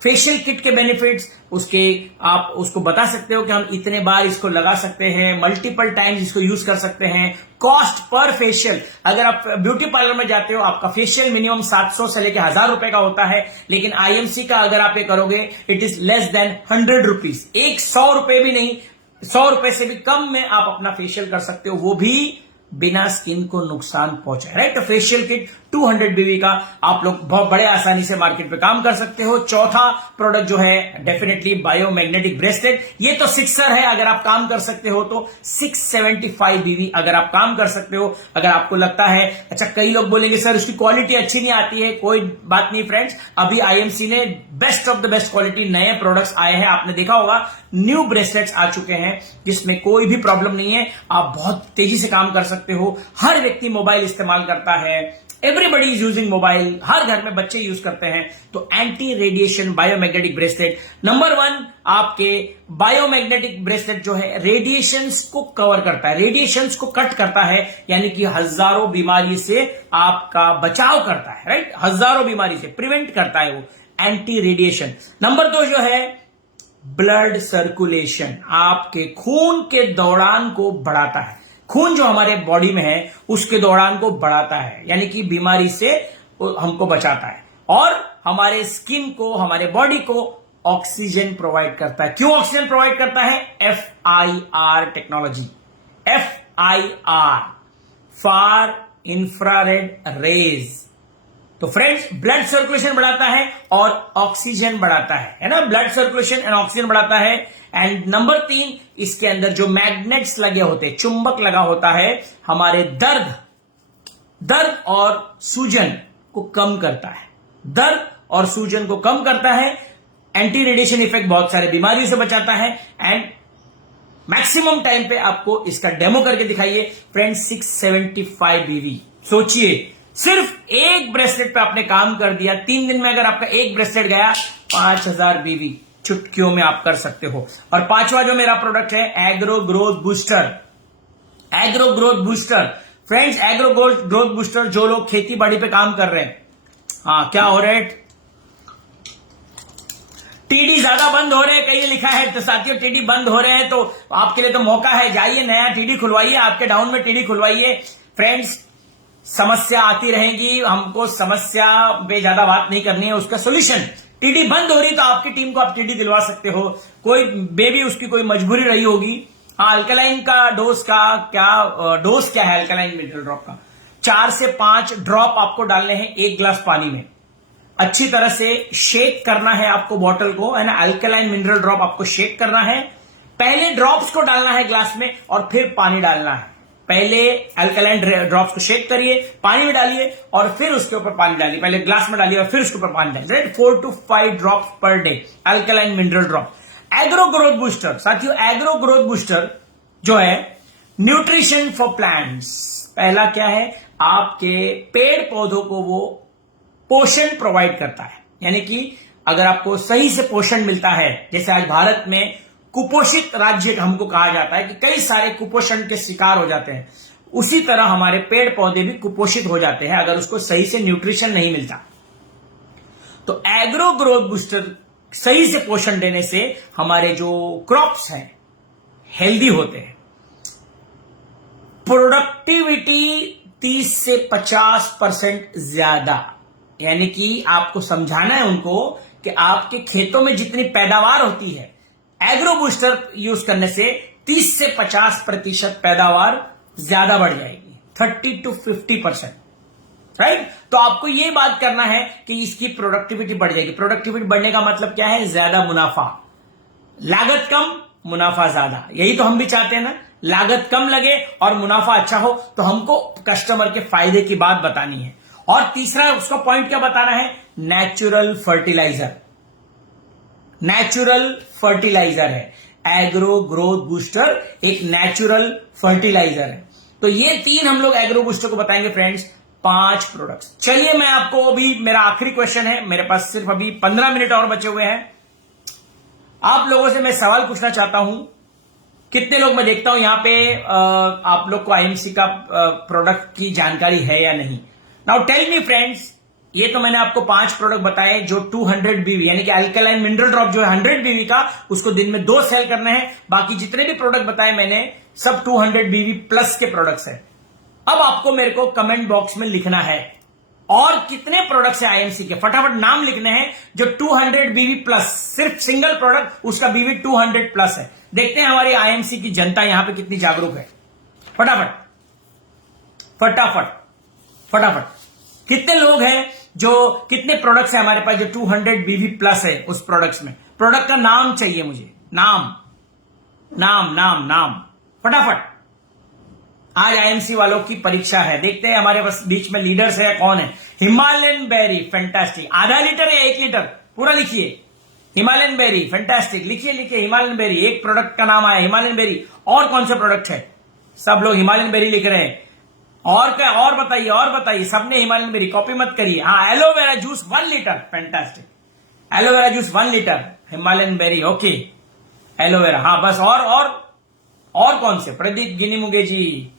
फेशियल किट के बेनिफिट्स। उसके आप उसको बता सकते हो कि हम इतने बार इसको लगा सकते हैं, मल्टीपल टाइम्स इसको यूज कर सकते हैं। कॉस्ट पर फेशियल, अगर आप ब्यूटी पार्लर में जाते हो आपका फेशियल मिनिमम 700 से लेकर 1000 रुपए का होता है, लेकिन आईएमसी का अगर आप ये करोगे it is less than 100 rupees, 100 रुपए भी नहीं, 100 रुपए से भी कम में आप अपना फेशियल कर सकते हो, वो भी बिना स्किन को नुकसान पहुंचाए, राइट? तो फेशियल किट 200 बीवी का आप लोग बहुत बड़े आसानी से मार्केट पे काम कर सकते हो। चौथा प्रोडक्ट जो है डेफिनेटली बायोमैग्नेटिक ब्रेसलेट, ये तो 6 है, अगर आप काम कर सकते हो तो 675 बीवी अगर आप काम कर सकते हो। अगर आपको लगता है, अच्छा कई लोग बोलेंगे सर उसकी क्वालिटी अच्छी नहीं आती है, कोई बात नहीं फ्रेंड्स, अभी आईएमसी ने best of the best quality नए प्रोडक्ट्स आए हैं, आपने देखा होगा न्यू ब्रेसलेट्स आ चुके हैं जिसमें कोई भी प्रॉब्लम नहीं है, आप बहुत तेजी से काम कर सकते हो। हर व्यक्ति मोबाइल इस्तेमाल करता है, एवरीबडी इज यूजिंग मोबाइल, हर घर में बच्चे यूज करते हैं। तो anti radiation biomagnetic bracelet number 1, आपके बायोमैग्नेटिक ब्रेसलेट जो है रेडिएशंस को कवर करता है, रेडिएशंस को कट करता है, यानी कि हजारों बीमारी से आपका बचाव करता है, राइट? हजारों बीमारी से प्रिवेंट करता है वो एंटी रेडिएशन। नंबर 2 जो है ब्लड सर्कुलेशन, आपके खून के दौरान को बढ़ाता है। खून जो हमारे बॉडी में है उसके दौरान को बढ़ाता है, यानी कि बीमारी से हमको बचाता है, और हमारे स्किन को, हमारे बॉडी को ऑक्सीजन प्रोवाइड करता है। क्यों ऑक्सीजन प्रोवाइड करता है? FIR टेक्नोलॉजी, FIR, फार इंफ्रारेड रेज। तो फ्रेंड्स, ब्लड सर्कुलेशन बढ़ाता है और ऑक्सीजन बढ़ाता है ना? ब्लड सर्कुलेशन एंड ऑक्सीजन बढ़ाता है। एंड नंबर 3, इसके अंदर जो मैग्नेट्स लगे होते हैं, चुंबक लगा होता है, हमारे दर्द और सूजन को कम करता है, दर्द और सूजन को कम करता है। एंटी रेडिएशन इफेक्ट बहुत सारे बीमारियों से बचाता है। एंड मैक्सिमम टाइम पे आपको इसका डेमो करके दिखाइए फ्रेंड्स, 675 बीवी। सोचिए, सिर्फ एक ब्रेसलेट पे आपने काम कर दिया, 3 दिन में अगर आपका एक ब्रेसलेट गया, 5000 बीवी चुटकियों में आप कर सकते हो। और 5वां जो मेरा प्रोडक्ट है agro growth booster, agro growth booster. Friends, agro growth booster, जो लोग खेती बाड़ी पे काम कर रहे हैं, हाँ क्या हो रहा है, टीडी ज्यादा बंद हो रहे हैं, कहीं लिखा है तो साथियों टीडी बंद हो रहे हैं, तो आपके लिए तो मौका है, जाइए नया टीडी खुलवाइए, आपके डाउन में टीडी खुलवाइए। फ्रेंड्स, समस्या आती रहेगी, हमको समस्या पे ज्यादा बात नहीं करनी है, उसका सोल्यूशन। टीडी बंद हो रही तो आपकी टीम को आप टीडी दिलवा सकते हो, कोई बेबी उसकी कोई मजबूरी रही होगी। हाँ, अल्कलाइन का डोज क्या है अल्कलाइन मिनरल ड्रॉप का? 4 से 5 ड्रॉप आपको डालने हैं 1 गिलास पानी में, अच्छी तरह से शेक करना है आपको बॉटल को, है ना? अल्कलाइन मिनरल ड्रॉप आपको शेक करना है, पहले ड्रॉप्स को डालना है ग्लास में और फिर पानी डालना है। पहले अल्कलाइन ड्रॉप्स को शेक करिए, पानी में डालिए और फिर उसके ऊपर पानी डालिए, पहले ग्लास में डालिए और फिर उसके ऊपर पानी डालिए, right? 4 to 5 drops per day alkaline mineral drop. Agro growth booster, साथियों एग्रो ग्रोथ बूस्टर जो है न्यूट्रिशन फॉर प्लांट्स, पहला क्या है, आपके पेड़ पौधों को वो पोषण प्रोवाइड करता है, यानी कि अगर आपको सही से पोषण मिलता है, जैसे आज भारत में कुपोषित राज्य हमको कहा जाता है कि कई सारे कुपोषण के शिकार हो जाते हैं, उसी तरह हमारे पेड़ पौधे भी कुपोषित हो जाते हैं अगर उसको सही से न्यूट्रिशन नहीं मिलता। तो एग्रो ग्रोथ बूस्टर सही से पोषण देने से हमारे जो क्रॉप्स हैं हेल्दी होते हैं, प्रोडक्टिविटी 30 से 50% ज्यादा, यानी कि आपको समझाना है उनको कि आपके खेतों में जितनी पैदावार होती है, एग्रो बूस्टर यूज करने से 30 से 50% पैदावार ज्यादा बढ़ जाएगी, 30 to 50%, राइट? तो आपको ये बात करना है कि इसकी प्रोडक्टिविटी बढ़ जाएगी। प्रोडक्टिविटी बढ़ने का मतलब क्या है? ज्यादा मुनाफा, लागत कम मुनाफा ज्यादा, यही तो हम भी चाहते हैं ना लागत कम लगे और मुनाफा अच्छा हो, तो हमको कस्टमर के फायदे की बात बतानी है। और तीसरा उसका पॉइंट क्या बताना है, नेचुरल फर्टिलाइजर। नेचुरल फर्टिलाइजर है, एग्रो ग्रोथ बूस्टर एक नेचुरल फर्टिलाइजर है। तो ये 3 हम लोग एग्रो बूस्टर को बताएंगे फ्रेंड्स, 5 प्रोडक्ट्स। चलिए मैं आपको अभी, मेरा आखिरी क्वेश्चन है, मेरे पास सिर्फ अभी 15 मिनट और बचे हुए हैं। आप लोगों से मैं सवाल पूछना चाहता हूं, कितने लोग, मैं देखता हूं यहां पे आप लोग को आईएमसी का प्रोडक्ट की जानकारी है या नहीं। नाउ टेल मी फ्रेंड्स, ये तो मैंने आपको 5 प्रोडक्ट बताए जो 200 बीवी यानी कि अल्कलाइन मिनरल ड्रॉप जो है 100 बीवी का, उसको दिन में 2 सेल करने हैं। बाकी जितने भी प्रोडक्ट बताए मैंने सब 200 बीवी प्लस के प्रोडक्ट्स हैं। अब आपको मेरे को कमेंट बॉक्स में लिखना है और कितने प्रोडक्ट्स है आईएमसी के, फटाफट नाम लिखने हैं जो 200 बीवी प्लस, सिर्फ सिंगल प्रोडक्ट उसका बीवी 200 प्लस है। देखते हैं हमारी आईएमसी की जनता यहां पे कितनी जागरूक है। फटाफट फटाफट फटाफट कितने लोग हैं, जो कितने प्रोडक्ट्स है हमारे पास जो 200 बीवी प्लस है उस प्रोडक्ट्स में। प्रोडक्ट का नाम चाहिए मुझे, नाम नाम नाम नाम, फटाफट। आज आईएमसी वालों की परीक्षा है, देखते हैं हमारे पास बीच में लीडर्स है कौन है। हिमालयन बेरी फैंटास्टिक, आधा लीटर या 1 लीटर पूरा लिखिए। हिमालयन बेरी फैंटास्टिक, लिखिए लिखिए हिमालयन बेरी, एक प्रोडक्ट का नाम आया हिमालयन बेरी। और कौन से प्रोडक्ट है, सब लोग हिमालयन बेरी लिख रहे हैं। और क्या, और बताइए, सबने हिमालयन बेरी, कॉपी मत करिए। हाँ, aloe vera juice 1 litre fantastic, aloe vera juice 1 litre Himalayan berry, okay aloe vera. हाँ बस, और कौन से, प्रदीप गिनीमुगे जी,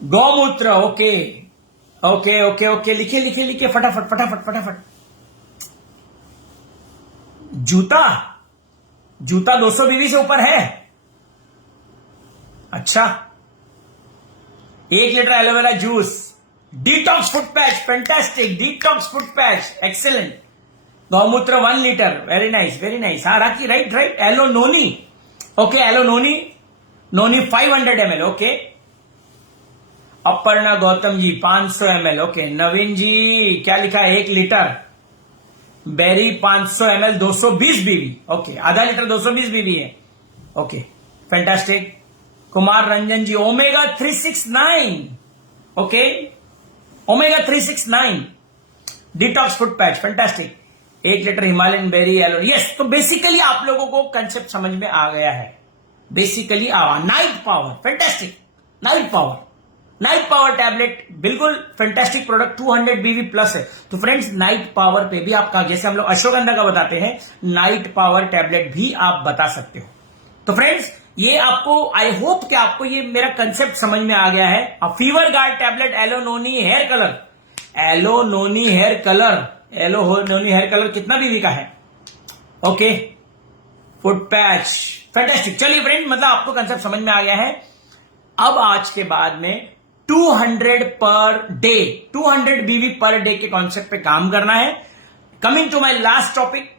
गौमूत्र, ओके ओके ओके ओके, लिखिए लिखिए लिखिए फटाफट फटाफट फटाफट। जूता 200 बीवी से ऊपर है, अच्छा। 1 litre aloe vera juice, detox foot patch fantastic, detox foot patch excellent. गौमूत्र 1 litre, very nice very nice. हाँ राखी, राइट राइट। एलो नोनी, ओके एलो नोनी 500 ml, okay. Aparna Gautam ji 500 ml, okay. नवीन जी क्या लिखा है, 1 लीटर। बेरी 500 ml 220 बीवी, ओके, आधा लीटर 220 बीवी है, okay fantastic. Kumar Ranjan ji omega 369, okay omega 369 detox foot patch fantastic. 1 litre Himalayan berry aloe, yes. तो basically आप लोगों को कंसेप्ट समझ में आ गया है। Basically night power fantastic, night power tablet बिल्कुल फैंटास्टिक प्रोडक्ट, 200 बीवी प्लस है। तो फ्रेंड्स नाइट पावर पे भी आपका, जैसे हम लोग अश्वगंधा का बताते हैं, नाइट पावर टैबलेट भी आप बता सकते हो। तो फ्रेंड्स ये आपको, आई होप कि आपको ये मेरा कंसेप्ट समझ में आ गया है। Fever guard tablet, aloe noni hair colour, aloe noni hair colour कितना बीवी का है, ओके। Foot patch fantastic. चलिए फ्रेंड, मतलब आपको कंसेप्ट समझ में आ गया है। अब आज के बाद में 200 पर डे, 200 बीवी पर डे के कॉन्सेप्ट पे काम करना है। Coming to my last topic,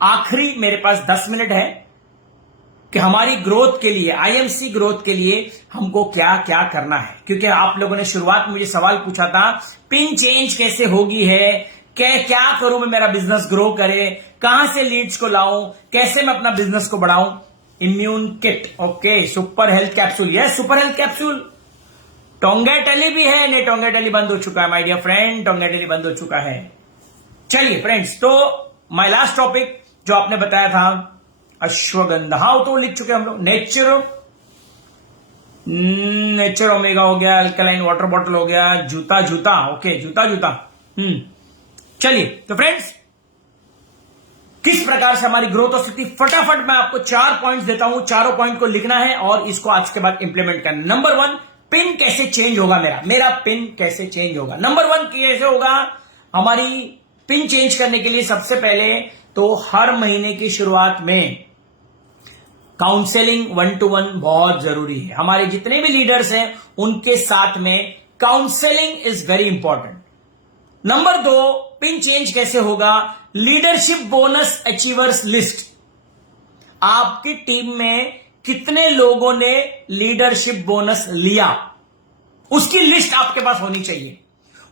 आखिरी मेरे पास 10 मिनट है कि हमारी ग्रोथ के लिए, आईएमसी ग्रोथ के लिए हमको क्या क्या करना है। क्योंकि आप लोगों ने शुरुआत में मुझे सवाल पूछा था, पिन चेंज कैसे होगी है, क्या करूं मैं मेरा बिजनेस ग्रो करे, कहां से लीड्स को लाऊं, कैसे मैं अपना बिजनेस को बढ़ाऊं। Immune kit, okay. Super health capsule, yes super health capsule. टोंगेटेली भी है, नहीं टोंगेटेली बंद हो चुका है माय डियर फ्रेंड, टोंगेटेली बंद हो चुका है। चलिए फ्रेंड्स, तो माय लास्ट टॉपिक जो आपने बताया था अश्वगंधा, हाँ तो लिख चुके हम लोग। नेचर ओमेगा हो गया, अल्कलाइन वाटर बॉटल हो गया, जूता ओके, जूता चलिए तो फ्रेंड्स, किस प्रकार से हमारी ग्रोथ हो सकती, फटाफट मैं आपको 4 पॉइंट्स देता हूं। चारों पॉइंट को लिखना है और इसको आज के बाद इंप्लीमेंट करना। नंबर 1, पिन कैसे चेंज होगा मेरा पिन कैसे चेंज होगा। नंबर 1 कैसे होगा, हमारी पिन चेंज करने के लिए सबसे पहले तो हर महीने की शुरुआत में काउंसलिंग 1-to-1 बहुत जरूरी है। हमारे जितने भी लीडर्स हैं उनके साथ में counselling is very important. Number 2, pin change कैसे होगा, लीडरशिप बोनस अचीवर्स लिस्ट। आपकी टीम में कितने लोगों ने लीडरशिप बोनस लिया, उसकी लिस्ट आपके पास होनी चाहिए।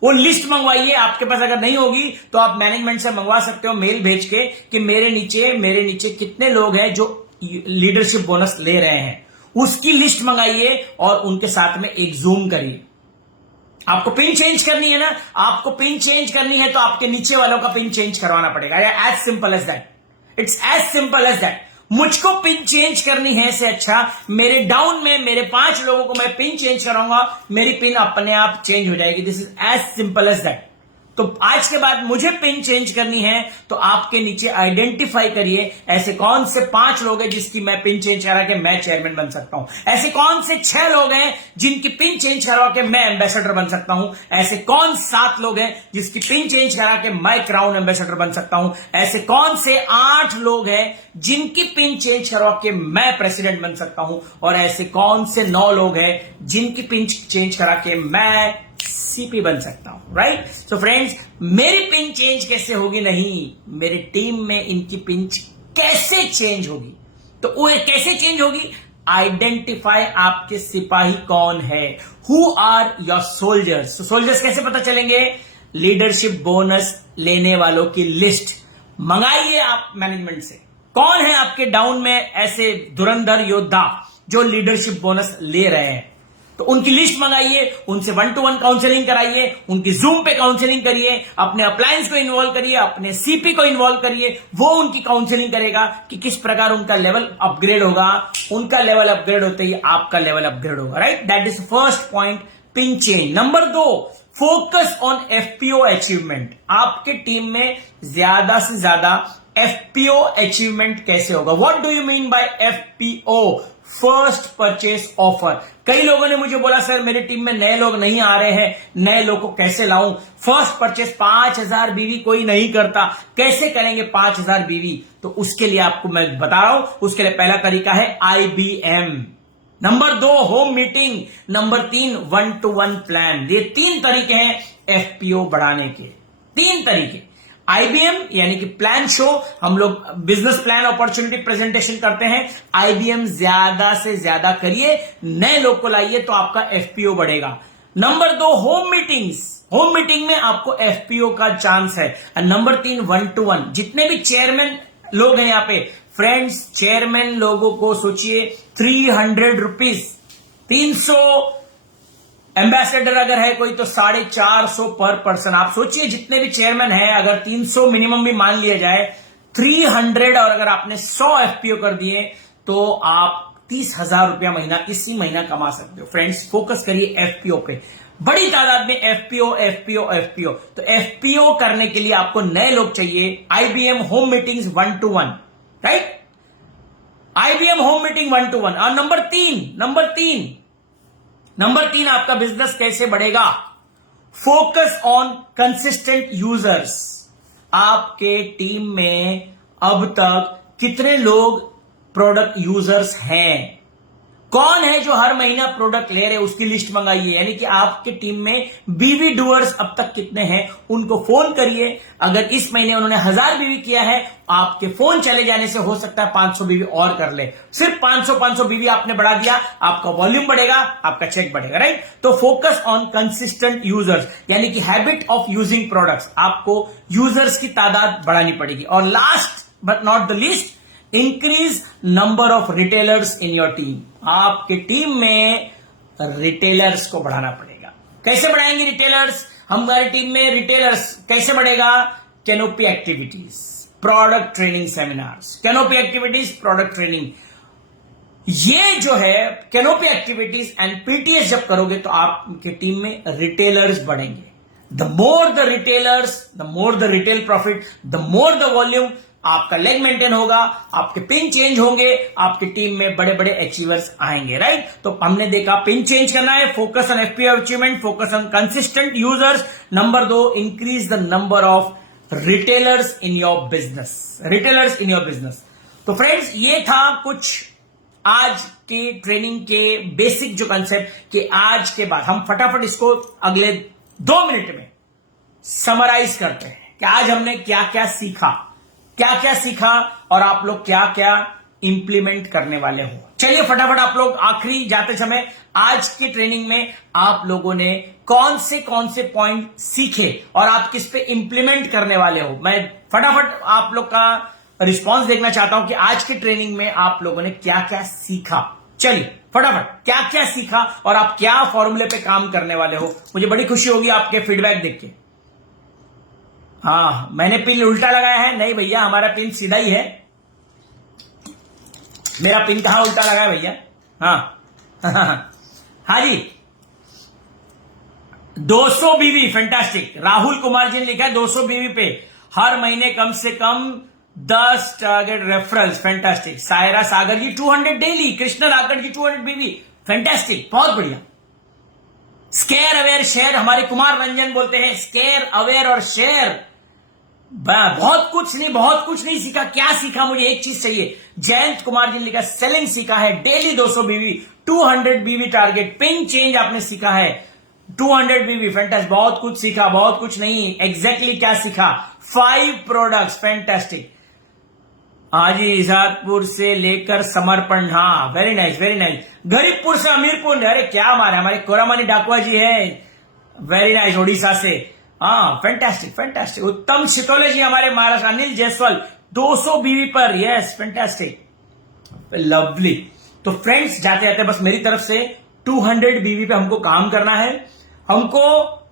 वो लिस्ट मंगवाइए। आपके पास अगर नहीं होगी तो आप मैनेजमेंट से मंगवा सकते हो मेल भेज के कि मेरे नीचे कितने लोग हैं जो लीडरशिप बोनस ले रहे हैं। उसकी लिस्ट मंगाइए और उनके साथ में एक जूम करिए। आपको पिन चेंज करनी है ना, आपको पिन चेंज करनी है तो आपके नीचे वालों का पिन चेंज करवाना पड़ेगा। As simple as that, it's as simple as that. मुझको पिन चेंज करनी है से अच्छा मेरे डाउन में मेरे 5 लोगों को मैं पिन चेंज कराऊंगा, मेरी पिन अपने आप चेंज हो जाएगी। This is as simple as that. तो आज के बाद मुझे पिन चेंज करनी है तो आपके नीचे आइडेंटिफाई करिए ऐसे कौन से 5 लोग हैं जिसकी मैं पिन चेंज करा के मैं चेयरमैन बन सकता हूं, ऐसे कौन से 6 लोग हैं जिनकी पिन चेंज करवा के मैं एम्बेसडर बन सकता हूं, ऐसे कौन 7 लोग हैं जिसकी पिन चेंज करा के मैं क्राउन एम्बेसडर बन सकता हूं, ऐसे कौन से 8 लोग हैं जिनकी पिन चेंज करवा के मैं प्रेसिडेंट बन सकता हूं, और ऐसे कौन से 9 लोग हैं जिनकी पिन चेंज करा के मैं सीपी बन सकता हूं। राइट? सो फ्रेंड्स, मेरी पिन चेंज कैसे होगी? नहीं, मेरी टीम में इनकी पिन कैसे चेंज होगी? तो वो कैसे चेंज होगी? आइडेंटिफाई आपके सिपाही कौन है, हु आर योर सोल्जर्स। तो सोल्जर्स कैसे पता चलेंगे? लीडरशिप बोनस लेने वालों की लिस्ट मंगाइए आप मैनेजमेंट से। कौन है आपके डाउन में ऐसे धुरंधर योद्धा जो लीडरशिप बोनस ले रहे हैं? तो उनकी लिस्ट मंगाइए, उनसे 1-to-1 काउंसलिंग कराइए, उनकी जूम पे काउंसलिंग करिए, अपने अप्लायंस को इन्वॉल्व करिए, अपने सीपी को इन्वॉल्व करिए। वो उनकी काउंसलिंग करेगा कि किस प्रकार उनका लेवल अपग्रेड होगा। उनका लेवल अपग्रेड होते ही आपका लेवल अपग्रेड होगा। Right? That is first point, pin change. Number 2, focus on FPO achievement. आपके टीम में ज्यादा से ज्यादा एफपीओ अचीवमेंट कैसे होगा? What do you mean by FPO? First purchase offer. कई लोगों ने मुझे बोला सर मेरी टीम में नए लोग नहीं आ रहे हैं, नए लोग को कैसे लाऊं? फर्स्ट परचेस 5000 बीवी कोई नहीं करता, कैसे करेंगे 5000 बीवी? तो उसके लिए आपको मैं बता रहा हूं, उसके लिए पहला तरीका है IBM। Number 2, home meeting. Number 3, 1-to-1 plan. ये 3 तरीके हैं एफपीओ बढ़ाने के। 3 तरीके। IBM यानी कि प्लान शो, हम लोग बिजनेस प्लान अपॉर्चुनिटी प्रेजेंटेशन करते हैं। IBM ज्यादा से ज्यादा करिए, नए लोग को लाइए तो आपका एफपीओ बढ़ेगा। Number 2, home meetings. Home meeting में आपको एफपीओ का चांस है। और नंबर 3, 1-to-1। जितने भी चेयरमैन लोग हैं यहाँ पे, फ्रेंड्स, चेयरमैन लोगों को सोचिए 300 रुपीज, 300 एम्बेसडर अगर है कोई तो 450 पर पर्सन। आप सोचिए जितने भी चेयरमैन हैं, अगर 300 मिनिमम भी मान लिया जाए, 300, और अगर आपने 100 एफपीओ कर दिए तो आप 30,000 रुपया महीना इसी महीना कमा सकते हो। फ्रेंड्स, फोकस करिए एफपीओ पे, बड़ी तादाद में एफपीओ एफपीओ एफपीओ। तो एफपीओ करने के लिए आपको नए लोग चाहिए। IBM home meetings 1-to-1। Right? IBM home meeting 1-to-1। और नंबर तीन आपका बिजनेस कैसे बढ़ेगा? Focus on consistent users. आपके टीम में अब तक कितने लोग प्रोडक्ट यूजर्स हैं? कौन है जो हर महीना प्रोडक्ट ले रहे हैं? उसकी लिस्ट मंगाइए। यानी कि आपके टीम में बीवी डूअर्स अब तक कितने हैं, उनको फोन करिए। अगर इस महीने उन्होंने 1000 बीवी किया है, आपके फोन चले जाने से हो सकता है 500 बीवी और कर ले। सिर्फ 500 बीवी आपने बढ़ा दिया, आपका वॉल्यूम बढ़ेगा, आपका चेक बढ़ेगा। राइट? तो फोकस ऑन कंसिस्टेंट यूजर्स, यानी कि हैबिट ऑफ यूजिंग प्रोडक्ट्स। आपको यूजर्स की तादाद बढ़ानी पड़ेगी। और last but not the least, increase number of retailers in your team. आपके टीम में रिटेलर्स को बढ़ाना पड़ेगा। कैसे बढ़ाएंगे रिटेलर्स? हमारी टीम में रिटेलर्स कैसे बढ़ेगा? Canopy activities, product training seminars. Canopy activities, product training, ये जो है कैनोपी एक्टिविटीज एंड पीटीएस जब करोगे तो आपकी टीम में रिटेलर्स बढ़ेंगे। The more the retailers, the more the retail profit, the more the volume. आपका लेग मेंटेन होगा, आपके पिन चेंज होंगे, आपकी टीम में बड़े बड़े अचीवर्स आएंगे। राइट? तो हमने देखा पिन चेंज करना है, focus on FPO achievement, focus on consistent users. Number 2, increase the number of retailers in your business. Retailers in your business. तो फ्रेंड्स, ये था कुछ आज के ट्रेनिंग के बेसिक जो कंसेप्ट, कि आज के बाद हम फटाफट इसको अगले 2 मिनट में समराइज करते हैं कि आज हमने क्या क्या सीखा और आप लोग क्या क्या इंप्लीमेंट करने वाले हो। चलिए फटाफट आप लोग आखिरी जाते समय आज की ट्रेनिंग में आप लोगों ने कौन से पॉइंट सीखे और आप किस पे इंप्लीमेंट करने वाले हो। मैं फटाफट आप लोग का रिस्पांस देखना चाहता हूं कि आज की ट्रेनिंग में आप लोगों ने क्या क्या सीखा। चलिए फटाफट क्या क्या सीखा और आप क्या फॉर्मूले पे काम करने वाले हो, मुझे बड़ी खुशी होगी आपके फीडबैक देख के। हाँ, मैंने पिन उल्टा लगाया है? नहीं भैया, हमारा पिन सीधा ही है। मेरा पिन कहां उल्टा लगा है भैया? हाँ हाँ जी, 200 बीवी, फैंटास्टिक। राहुल कुमार जी ने लिखा है 200 बीवी पे हर महीने कम से कम 10 टारगेट रेफरल्स, फैंटास्टिक। सायरा सागर जी 200 डेली, कृष्ण राकड़ जी 200 बीवी, फैंटास्टिक, बहुत बढ़िया। स्केयर अवेयर शेयर, हमारे कुमार रंजन बोलते हैं स्केयर अवेयर और शेयर। बहुत कुछ नहीं सीखा। क्या सीखा? मुझे एक चीज चाहिए। जयंत कुमार जी ने लिखा सेलिंग सीखा है, डेली 200 बीवी, 200 बीवी टारगेट, पिन चेंज आपने सीखा है, 200 बीवी, फैंटास्टिक। बहुत कुछ सीखा, बहुत कुछ नहीं, एग्जैक्टली क्या सीखा? 5 प्रोडक्ट्स, फैंटास्टिक। हाँ जी, इजादपुर से लेकर समर्पण, हाँ, very nice very nice. Garibpur से अमीरपुर, अरे क्या हमारे कोरामानी डाकुआ जी है, वेरी नाइस, ओडिशा से, हाँ, फैंटास्टिक फैंटास्टिक। उत्तम शितोले जी हमारे महाराष्ट्र, अनिल जायसवाल 200 बीवी पर, यस, फैंटास्टिक, लवली। तो फ्रेंड्स, जाते जाते बस मेरी तरफ से 200 बीवी पे हमको काम करना है। हमको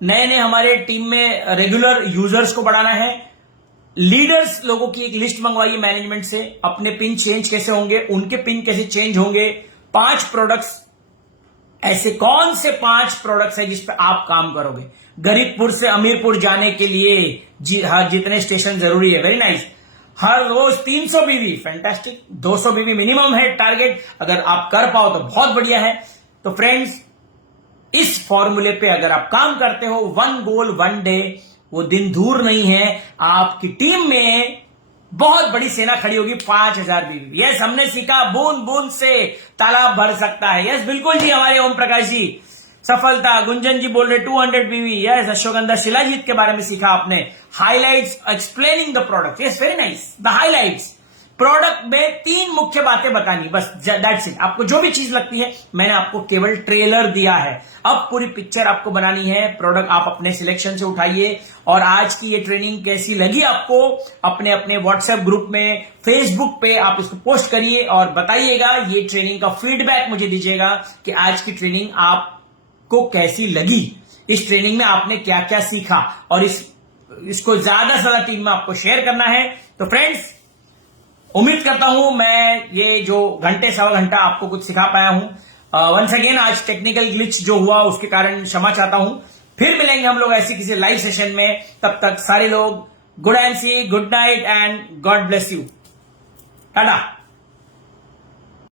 नए नए हमारे टीम में रेगुलर यूजर्स को बढ़ाना है। लीडर्स लोगों की एक लिस्ट मंगवाइए मैनेजमेंट से, अपने पिन चेंज कैसे होंगे, उनके पिन कैसे चेंज होंगे। 5 प्रोडक्ट्स, ऐसे कौन से 5 प्रोडक्ट्स है जिस पे आप काम करोगे गरीबपुर से अमीरपुर जाने के लिए? जी हाँ, जितने स्टेशन जरूरी है, वेरी नाइस। हर रोज 300 बीवी, फैंटास्टिक। 200 बीवी मिनिमम है टारगेट, अगर आप कर पाओ तो बहुत बढ़िया है। तो फ्रेंड्स, इस फॉर्मूले पे अगर आप काम करते हो, 1 गोल 1 डे, वो दिन दूर नहीं है, आपकी टीम में बहुत बड़ी सेना खड़ी होगी, 5000 बीवी। यस, हमने सीखा बूंद बूंद से तालाब भर सकता है। यस, बिल्कुल जी, हमारे ओम प्रकाश जी, सफलता। गुंजन जी बोल रहे 200 बीवी, यस। अशोकंदा शिलाजीत के बारे में सीखा आपने, highlights explaining the product, yes, very nice, the highlights. Product में 3 मुख्य बातें बतानी, बस, दैट्स इट। आपको जो भी चीज लगती है, मैंने आपको केवल ट्रेलर दिया है, अब पूरी पिक्चर आपको बनानी है। प्रोडक्ट आप अपने सिलेक्शन से उठाइए। और आज की ये ट्रेनिंग कैसी लगी आपको, अपने अपने व्हाट्सएप ग्रुप में, फेसबुक पे आप इसको पोस्ट करिए और बताइएगा। ये ट्रेनिंग का फीडबैक मुझे दीजिएगा कि आज की ट्रेनिंग आपको कैसी लगी, इस ट्रेनिंग में आपने क्या क्या सीखा, और इसको ज्यादा से ज्यादा टीम में आपको शेयर करना है। तो फ्रेंड्स, उम्मीद करता हूं मैं ये जो घंटे सवा घंटा आपको कुछ सिखा पाया हूं। वंस अगेन, आज टेक्निकल ग्लिच जो हुआ उसके कारण क्षमा चाहता हूं। फिर मिलेंगे हम लोग ऐसी किसी लाइव सेशन में। तब तक सारे लोग good and see, good night and God bless you, Tata.